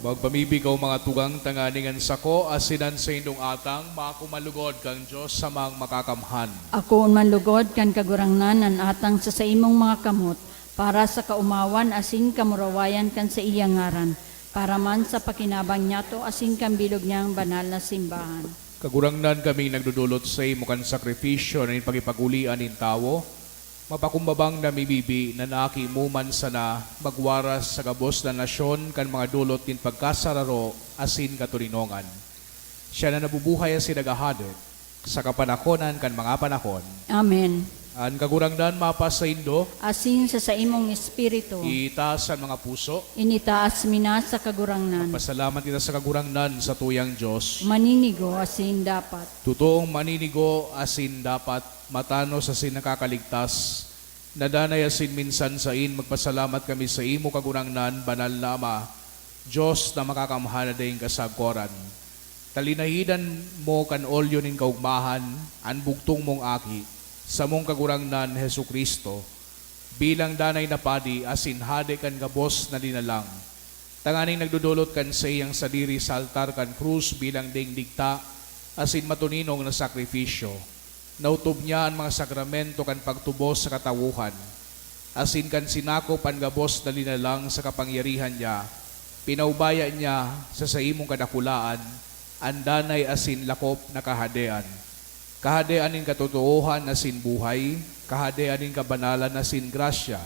Magpamibigaw mga tugang tanganingan sako, asinan sa indong atang, makumalugod kang Diyos sa mga makakamhan. Ako man lugod kan kagurangnan an atang sa imong mga kamot, para sa kaumawan asin kamurawayan kan sa iyang ngaran, para man sa pakinabang niyato asin kan bilog niyang banal na simbahan. Kagurangnan kami nagdudulot sa imo kan sakripisyo na pagipagulian in tawo, mapakumbabang namibibi na naaki mo man sana magwaras sa gabos na nasyon kan mga dulot in pagkasararo asin katurinongan. Siya na nabubuhay asin nagahadet sa kapanahonan kan mga panahon. Amen. An kagurangnan mapas sa indo, Asin sa imong espiritu, itaas ang mga puso. initaas mina sa kagurangnan, Pasalamat kita sa kagurangnan sa tuyang Diyos. maninigo asin dapat. Totoong maninigo asin dapat, matano sa sin nakakaligtas. Nadanay asin minsan sa in, magpasalamat kami sa imo kagurangnan, banal na Ama, Diyos na makakamahana dayong kasagkoran. Talinahidan mo kan olyo ning kaugmahan, an bugtong mong aki, sa mong kagurangnan Hesu Kristo, bilang danay na padi asin hade kan gabos na linalang. Tanganing nagdudulot kan sa iyang sadiri sa altar kan krus bilang dingdigta asin matuninong na sakripisyo. Nautob niya ang mga sakramento kan pagtubos sa katawuhan. Asin kan sinakop ang gabos na linalang sa kapangyarihan niya. Pinaubaya niya sa imong kadakulaan ang danay asin lakop na kahadean. Kahadean in katotohan asin buhay, kahadean in kabanalan asin grasya,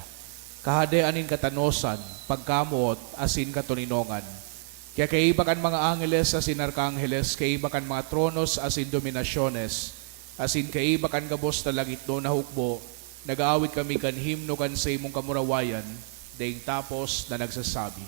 kahadean in katanosan, pagkamot asin katuninongan. Kaya kaiba kan mga angeles asin arkangheles, kaiba kan mga tronos asin dominasyones, asin kaiba kan gabos na langit do na hukbo, nag-aawit kami kan himno kan sa imong kamurawayan, daing tapos na nagsasabi.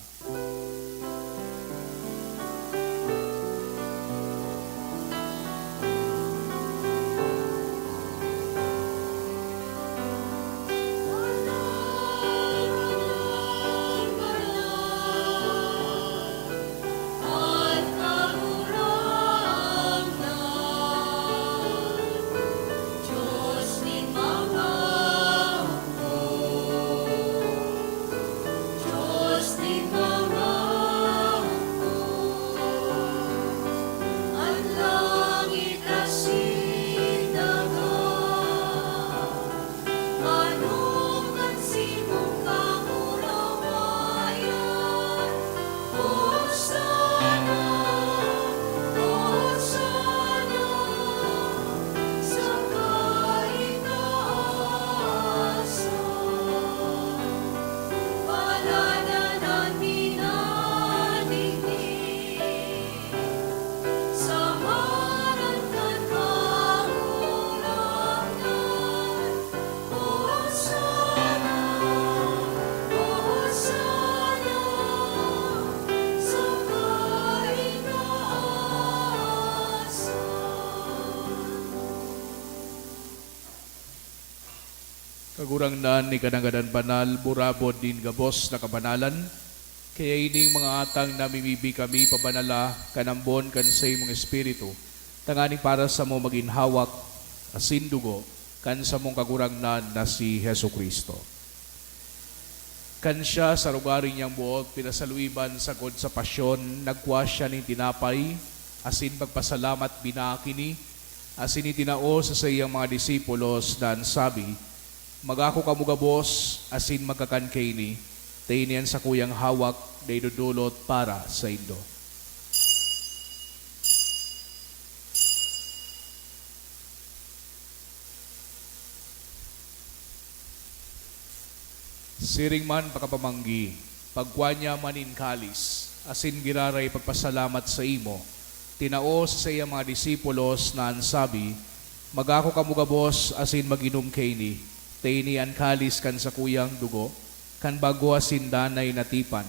Kagurang nan ni kanagadan banal, burabod din gabos na kabanalan, kaya ining mga atang namimibi kami pabanala, kanambon kan sa imong espiritu, tanganing para sa mo maginhawak, asin dugo, kan sa mong kagurang nan na si Hesu Kristo. Kan siya sa lugaring niyang buot, pinasaluiban sa kod sa pasyon, nagwa siya ng tinapay, asin pagpasalamat binakini, asin itinao sa iyang mga disipulos na sabi, magako kamugabos, asin magkakankaini, tainian sa kuyang hawak, day dudulot para sa indo. Siring man pakapamanggi, pagwanya manin kalis, asin giraray pagpasalamat sa imo, tinao sa iyang mga disipulos na ansabi, magako kamugabos, asin maginom kaini, taini an kalis kan sa kuyang dugo, kan bago asin danay natipan,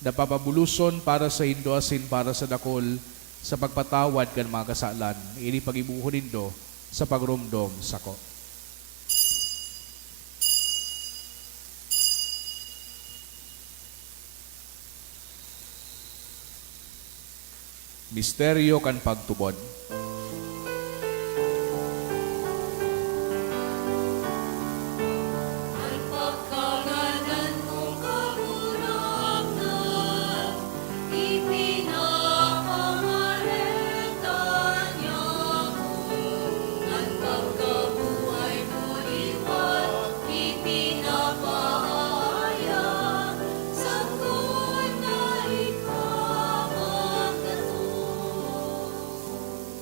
napapabuluson para sa indo asin para sa dakol, sa pagpatawad kan mga kasalan, ini pagibuhon indo sa pagrumdom sako. Misteryo kan pagtubod.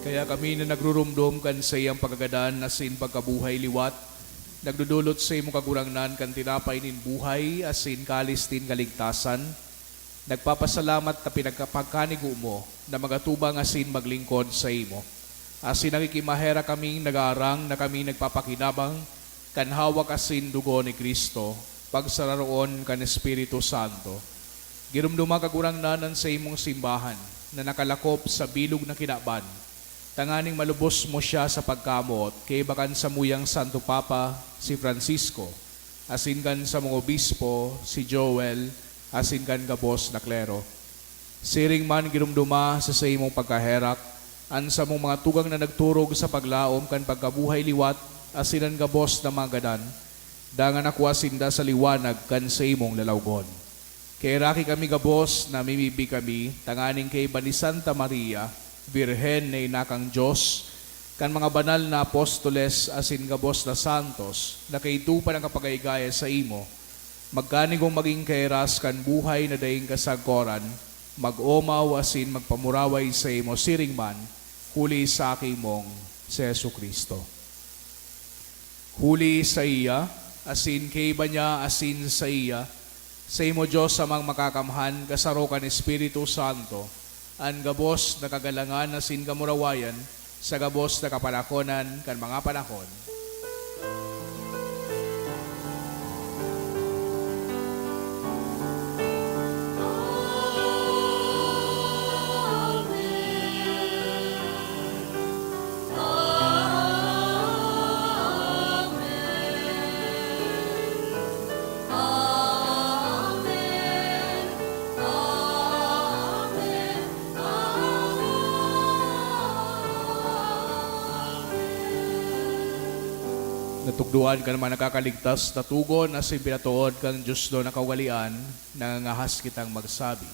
Kaya kami na nagrurumdom kan sa iyang pagkagadan na sin pagkabuhay liwat, nagdudulot sa imong kagurangnan kan tinapay nin buhay asin kalis tin kaligtasan, nagpapasalamat na pinagkapagkanigo mo na magatubang asin maglingkod sa imo. Asin nakikimahera kaming nag-aarang na kami nagpapakinabang kan hawak asin dugo ni Kristo, pagsararoon kan Espiritu Santo. Girumduma kagurangnanan sa imong simbahan na nakalakop sa bilog na kinaban, tanganing malubos mo siya sa pagkamot, kay bakan sa muyang Santo Papa, si Francisco, asin kan sa mga obispo, si Joel, asin kan gabos na klero. Siring man girumduma sa imong pagkaherak, an sa mong mga tugang na nagturog sa paglaom kan pagkabuhay liwat, asin ang gabos na magadan, dangan akwasinda sa liwanag kan sa imong lalawgon. Kay raki kami gabos, namimibi kami, tanganing kay ba ni Santa Maria, Birhen na inakang Diyos, kan mga banal na apostoles asin gabos na santos, na kay tupa ng kapagaygaya sa imo, magkanigong maging kairas kan buhay na daing kasagkoran, mag-omaw asin magpamuraway sa imo siringman, huli sa akimong si Yesu Kristo. Huli sa iya, asin kay ba niya asin sa iya, sa imo Diyos amang makakamhan, kasarokan Espiritu Santo, an gabos na kagalangan asin kamurawayan, sa gabos na kapanakonan kan mga panahon. Natugduan ka naman nakakaligtas, natugon na si pinatuod kang Diyos do nakawalian, nangangahas kitang magsabi.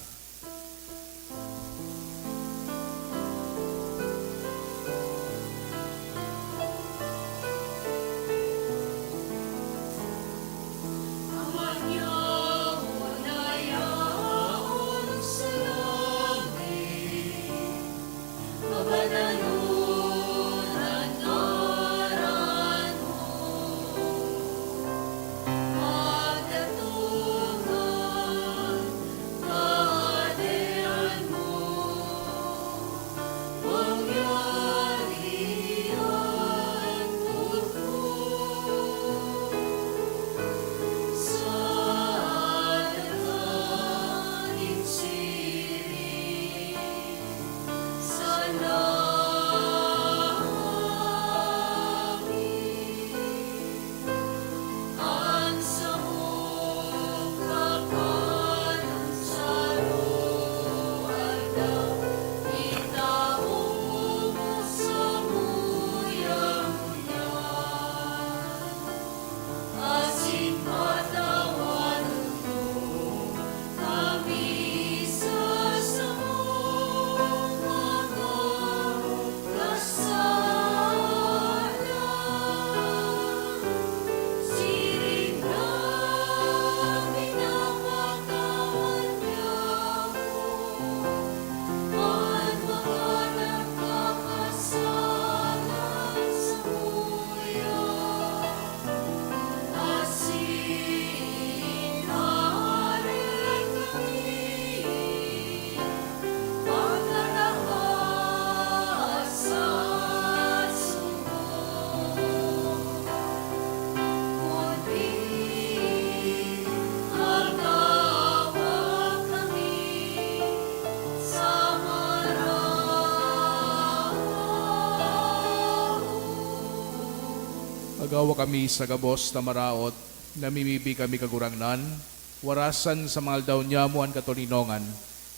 Agawa kami sa gabos na maraot, namimibi kami kagurangnan, warasan sa mga aldaw niya mo ang katuninongan,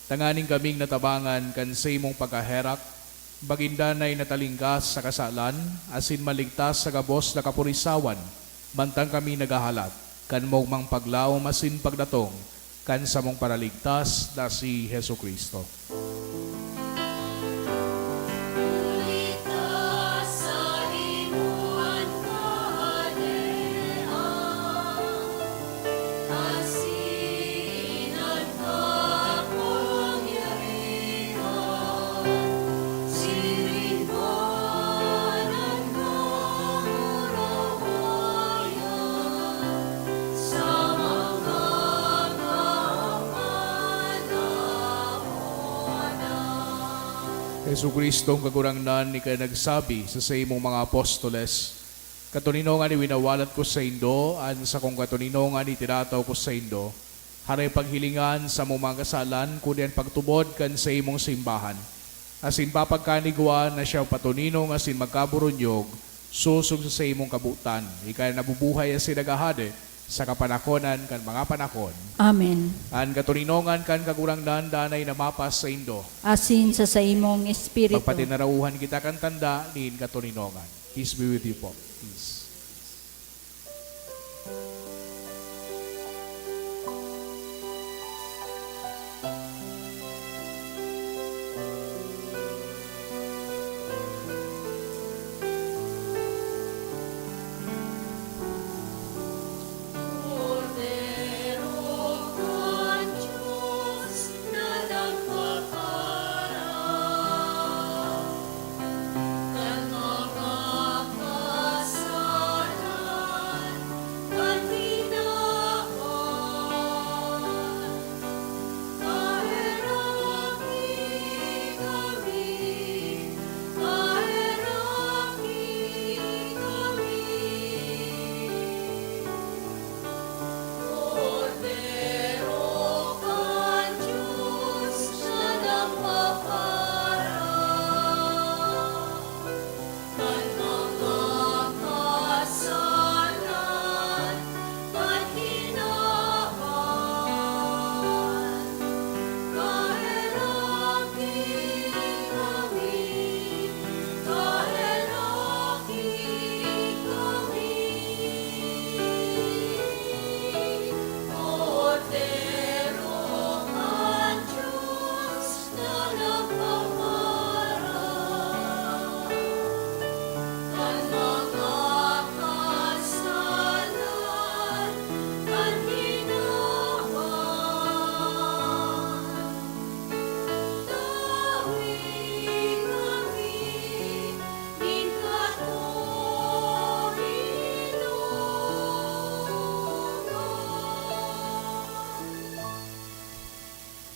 tanganing kaming natabangan kan sa imong pagkaherak, bagindanay natalingkas sa kasalan, asin maligtas sa gabos na kapurisawan, mantang kami nagahalat, kan mong mang paglaom asin pagdatong, kan sa mong paraligtas na si Hesu Kristo. Yesu Kristo ang kagurangnan ni kay nagsabi sa imong mga apostoles, katuninongan ni winawalat ko sa indo, an sa kong katuninongan ni tinataw ko sa indo, haray paghilingan sa mong mga kasalan, kundi ang pagtubod kan sa imong simbahan. Asin papagkanigwa na siya patuninong asin magkaburunyog, susog sa imong kabutan, ikay nabubuhay asin nagahade, sa kapanakonan kan mga panahon. Amen. An katuninongan kan kagurangnan danay na mapas sa indo. Asin sa imong espiritu. Pagpatinarauhan kita kan tanda nin katuninongan. Peace be with you po. Peace.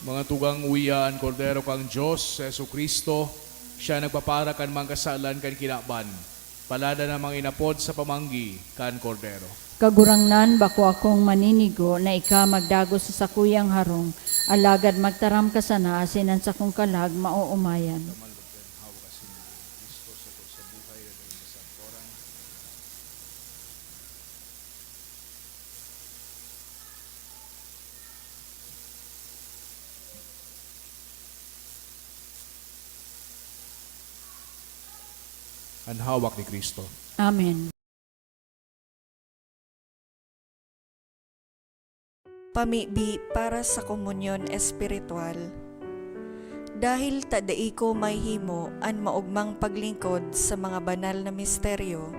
Mga tugang uyan, kordero kang Diyos, Yesu Kristo, siya nagpapara kan mga kasalan kan kinaban. Palada na mga inapod sa pamanggi kan kordero. Kagurangnan bako akong maninigo na ika magdagos sa sakuyang harong, alagad magtaram ka sana asinan sa kong kalag mauumayan. Ang hawak ni Kristo. Amen. Pamibi para sa komunyon espiritual. Dahil tadai ko may himo an maugmang paglingkod sa mga banal na misteryo,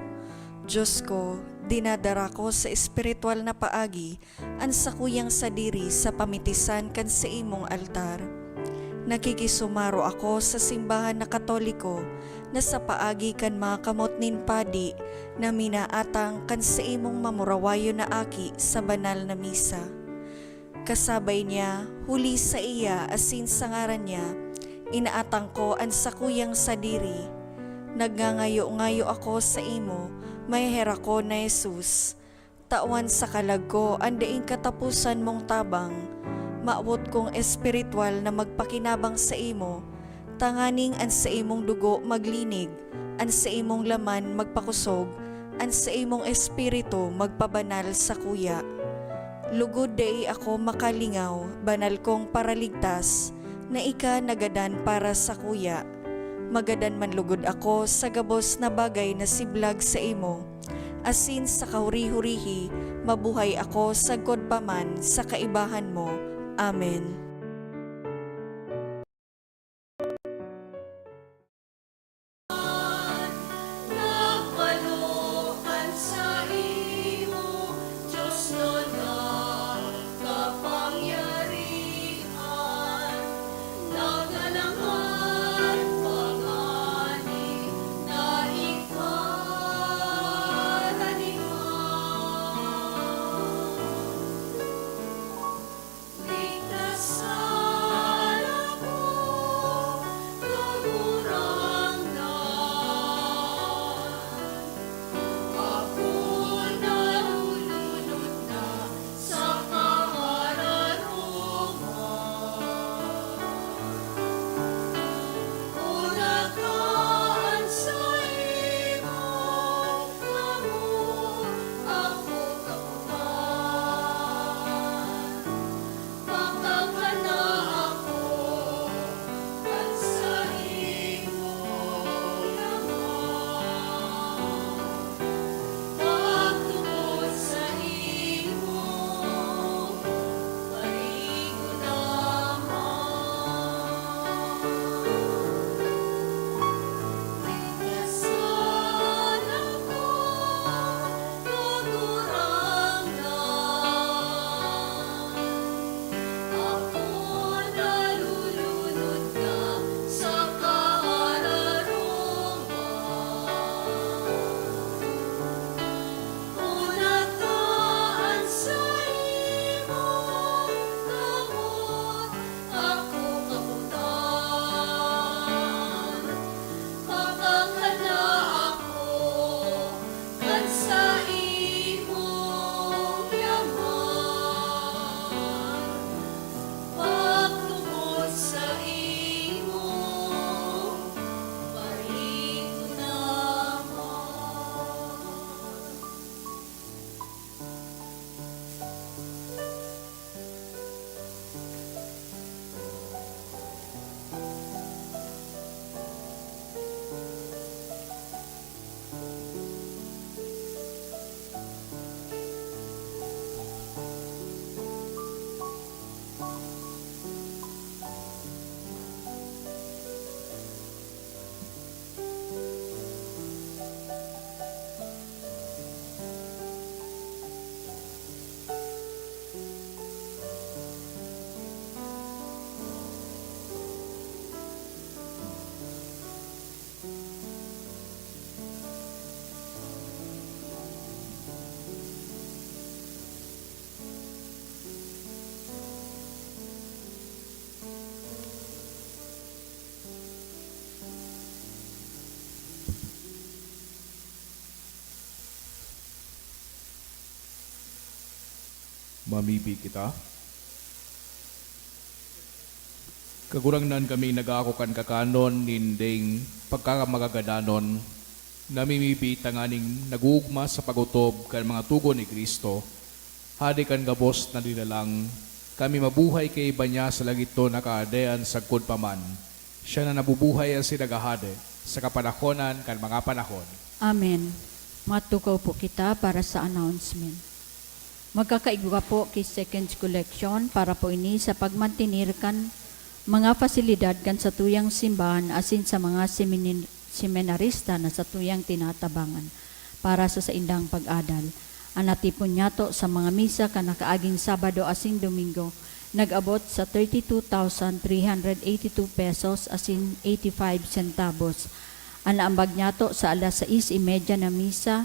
Diyos ko, dinadara ko sa espiritual na paagi an sakuyang sadiri sa pamitisan kan sa imong altar. Nakikisumaro ako sa simbahan na Katoliko na sa paagi kan mga kamot nin padi na minaatang kan sa imong mamurawayo na aki sa banal na misa. Kasabay niya, huli sa iya asin sa ngaran niya, inaatang ko ang sakuyang sadiri. Nagngangayo-ngayo ako sa imo, mayhera ko na Jesus. Tawan sa kalag ko, andaing katapusan mong tabang. Maawot kong espiritual na magpakinabang sa imo, tanganing an sa imong dugo maglinig, an sa imong laman magpakusog, an sa imong espiritu magpabanal sa kuya. Lugod day ako makalingaw, banal kong paraligtas, na ika nagadan para sa kuya. Magadan man lugod ako sa gabos na bagay na siblag sa imo. Asin sa kahuri-hurihi, mabuhay ako sa godpaman sa kaibahan mo. Amen. Nagpalukan sa imo, Diyos na kapangyarihan. Nagalangan pagani na ikaranihan. Ligtas Mamibi kita. Kagurangnan kami nag-ako kan kakanon ninding pagkakamagagadanon namimibi tanganing nagugma sa pagutob kan mga tugon ni Kristo. Hadi kan gabos na nilalang kami mabuhay kay iba niya sa lagito nakaadean sa paman. Siya na nabubuhay ang sinagahade sa kapanahonan kan mga panahon. Amen. Matukaw po kita para sa announcement. Magkakaigwa po kay second collection para po ini sa pagmantinir kan mga fasilidad kan sa tuyang simbahan asin sa mga seminarista na sa tuyang tinatabangan para sa indang pag-adal. Anatipon niya to sa mga misa kan nakaaging Sabado asin Domingo nag-abot sa 32,382 pesos asin 85 centavos. Anaambag niya to sa alas 6:30 na misa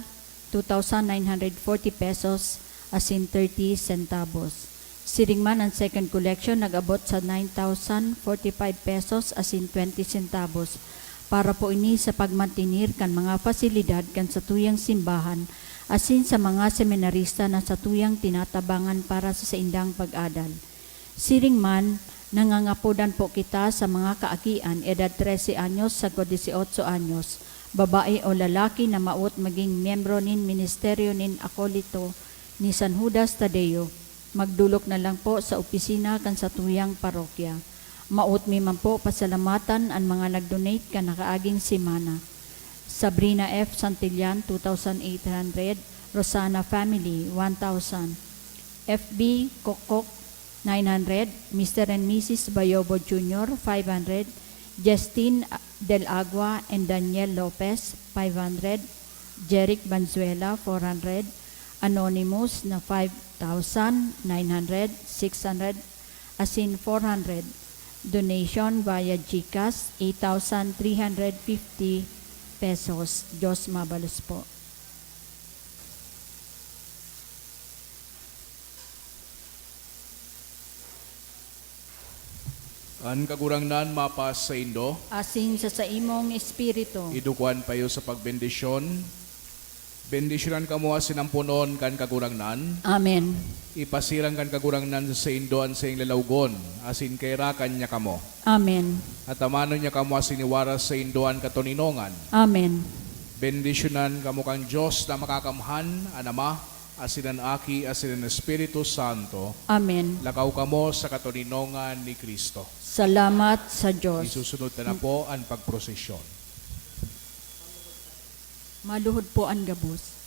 2,940 pesos asin 30 centavos. Siringman ang second collection nag-abot sa 9,045 pesos asin 20 centavos para po ini sa pagmantinir kan mga fasilidad kan sa tuyang simbahan asin sa mga seminarista na sa tuyang tinatabangan para sa indang pag-adal. Siringman, nangangapodan po kita sa mga kaakian edad 13 anyos sa 18 anyos, babae o lalaki na maut maging miyembro nin ministeryo nin akolito ni San Judas Tadeo. Magdulok na lang po sa opisina kan sa tuyang parokya. Maut mi man po pasalamatan ang mga nag-donate kan nakaaging simana. Sabrina F. Santillan, 2,800. Rosana Family, 1,000. FB Kokok, 900. Mr. and Mrs. Bayobo Jr., 500. Justine Del Agua and Daniel Lopez, 500. Jeric Banzuela, 400. Anonymous na 5,900, 600, asin 400. Donation via GCash, 8,350 pesos. Diyos mabalos po. An kagurangnan mapas sa Indo, Asin sa imong espiritu. idukuan payo sa pagbendisyon. Bendisyonan kamo asin ang punon kan kagurangnan. Amen. Ipasirang kan kagurangnan sa Indoan sa ing lalawgon, asin kay rakan niya kamo. Amen. At amano niya kamo asin iwaras sa Indoan katoninongan. Amen. Bendisyonan kamo kang Diyos na makakamhan, an Ama, asin ang Aki, asin ang Espiritu Santo. Amen. Lakaw kamo sa katoninongan ni Kristo. Salamat sa Diyos. Isusunod na po ang pagprosesyon. Maluhod po ang gabos.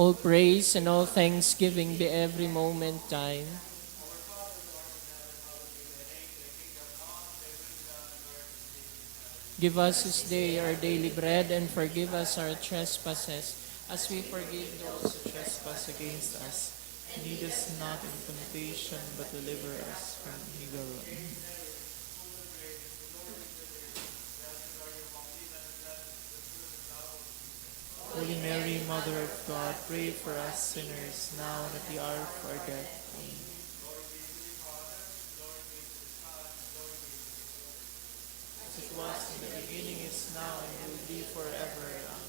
All praise and all thanksgiving be every moment thine. Give us this day our daily bread and forgive us our trespasses as we forgive those who trespass against us. Lead us not into temptation but deliver us from evil. Mother of God, pray for us sinners, now and at the hour of our death. Amen. As it was in the beginning, is now, and will be forever. Amen.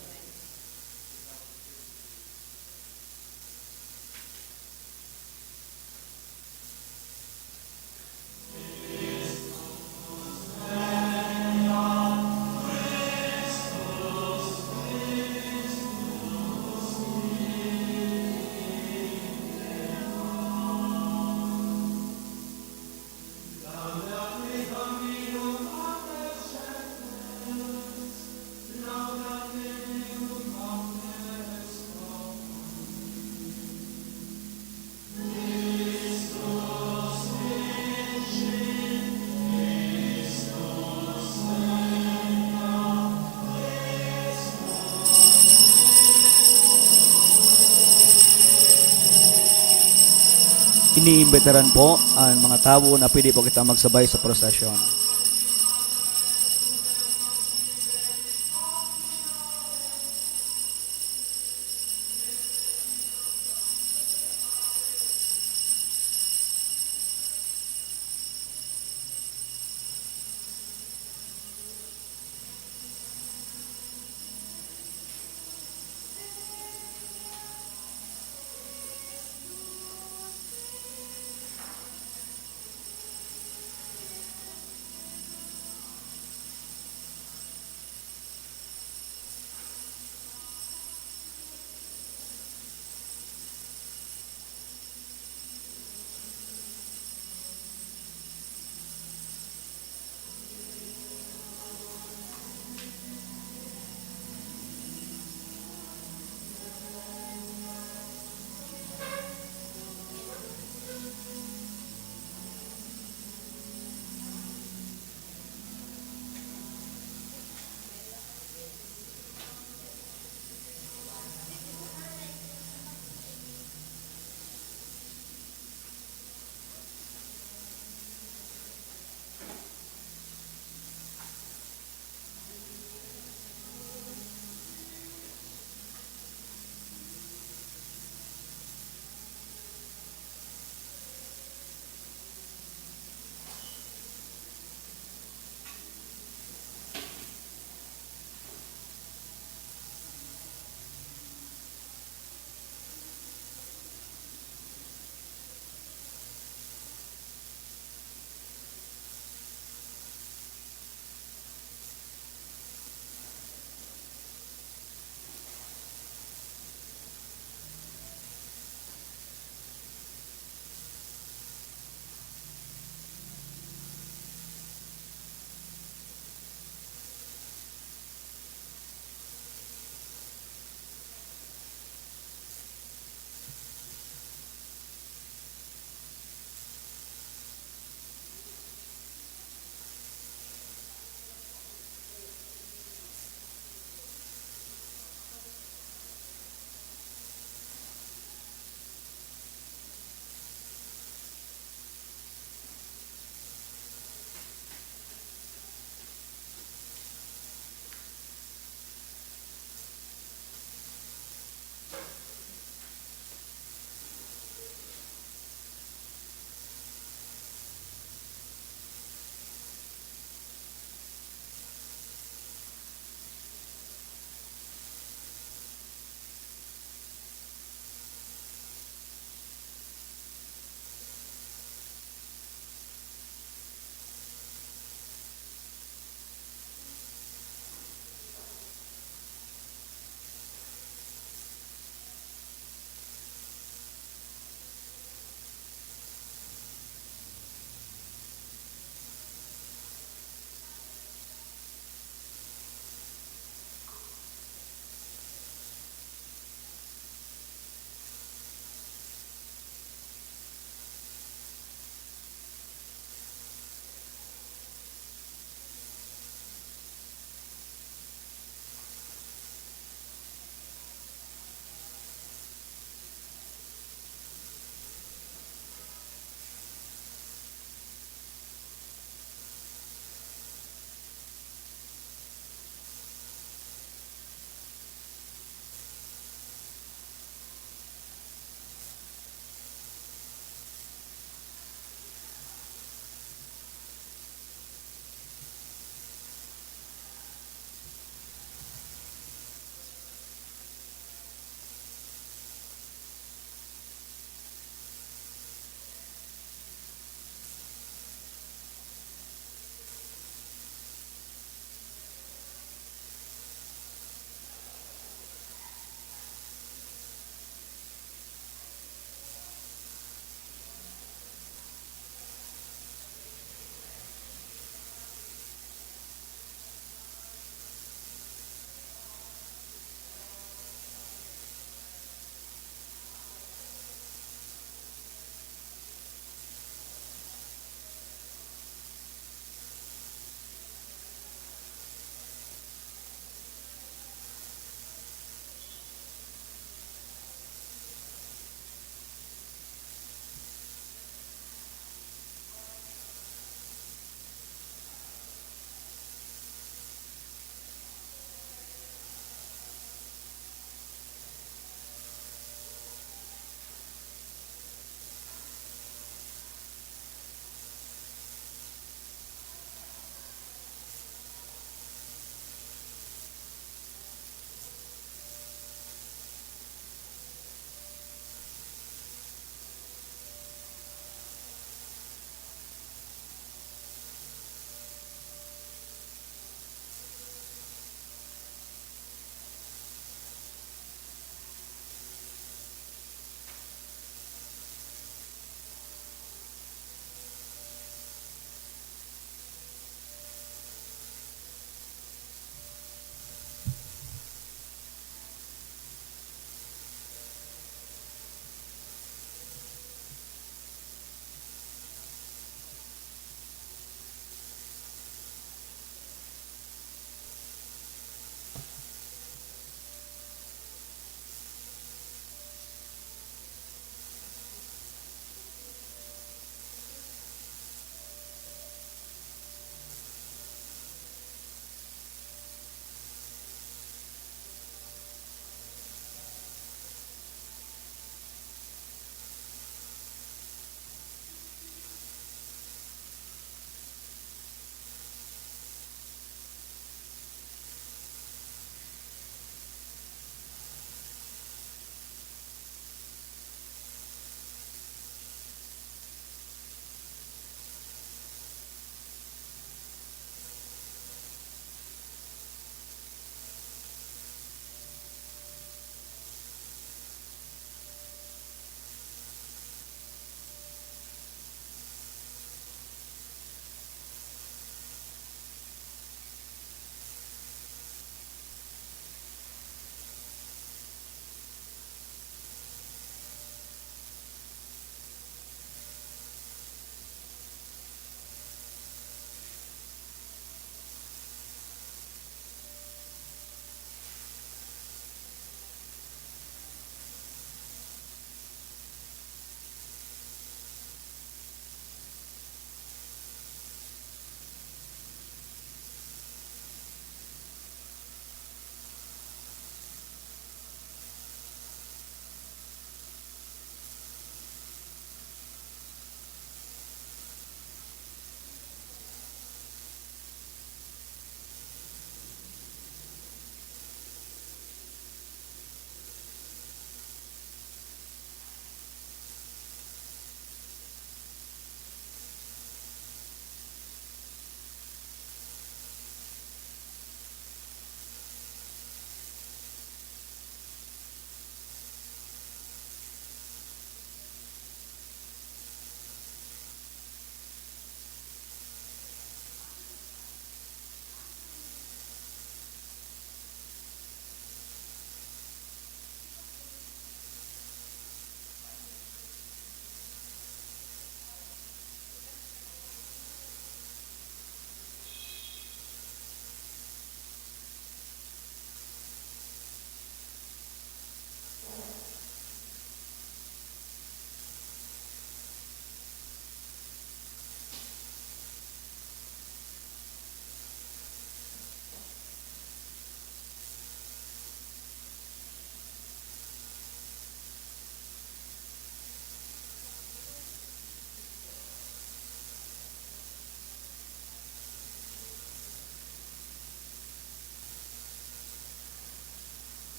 Iniimbitaran po ang mga tao na pwede po kita magsabay sa prosesyon.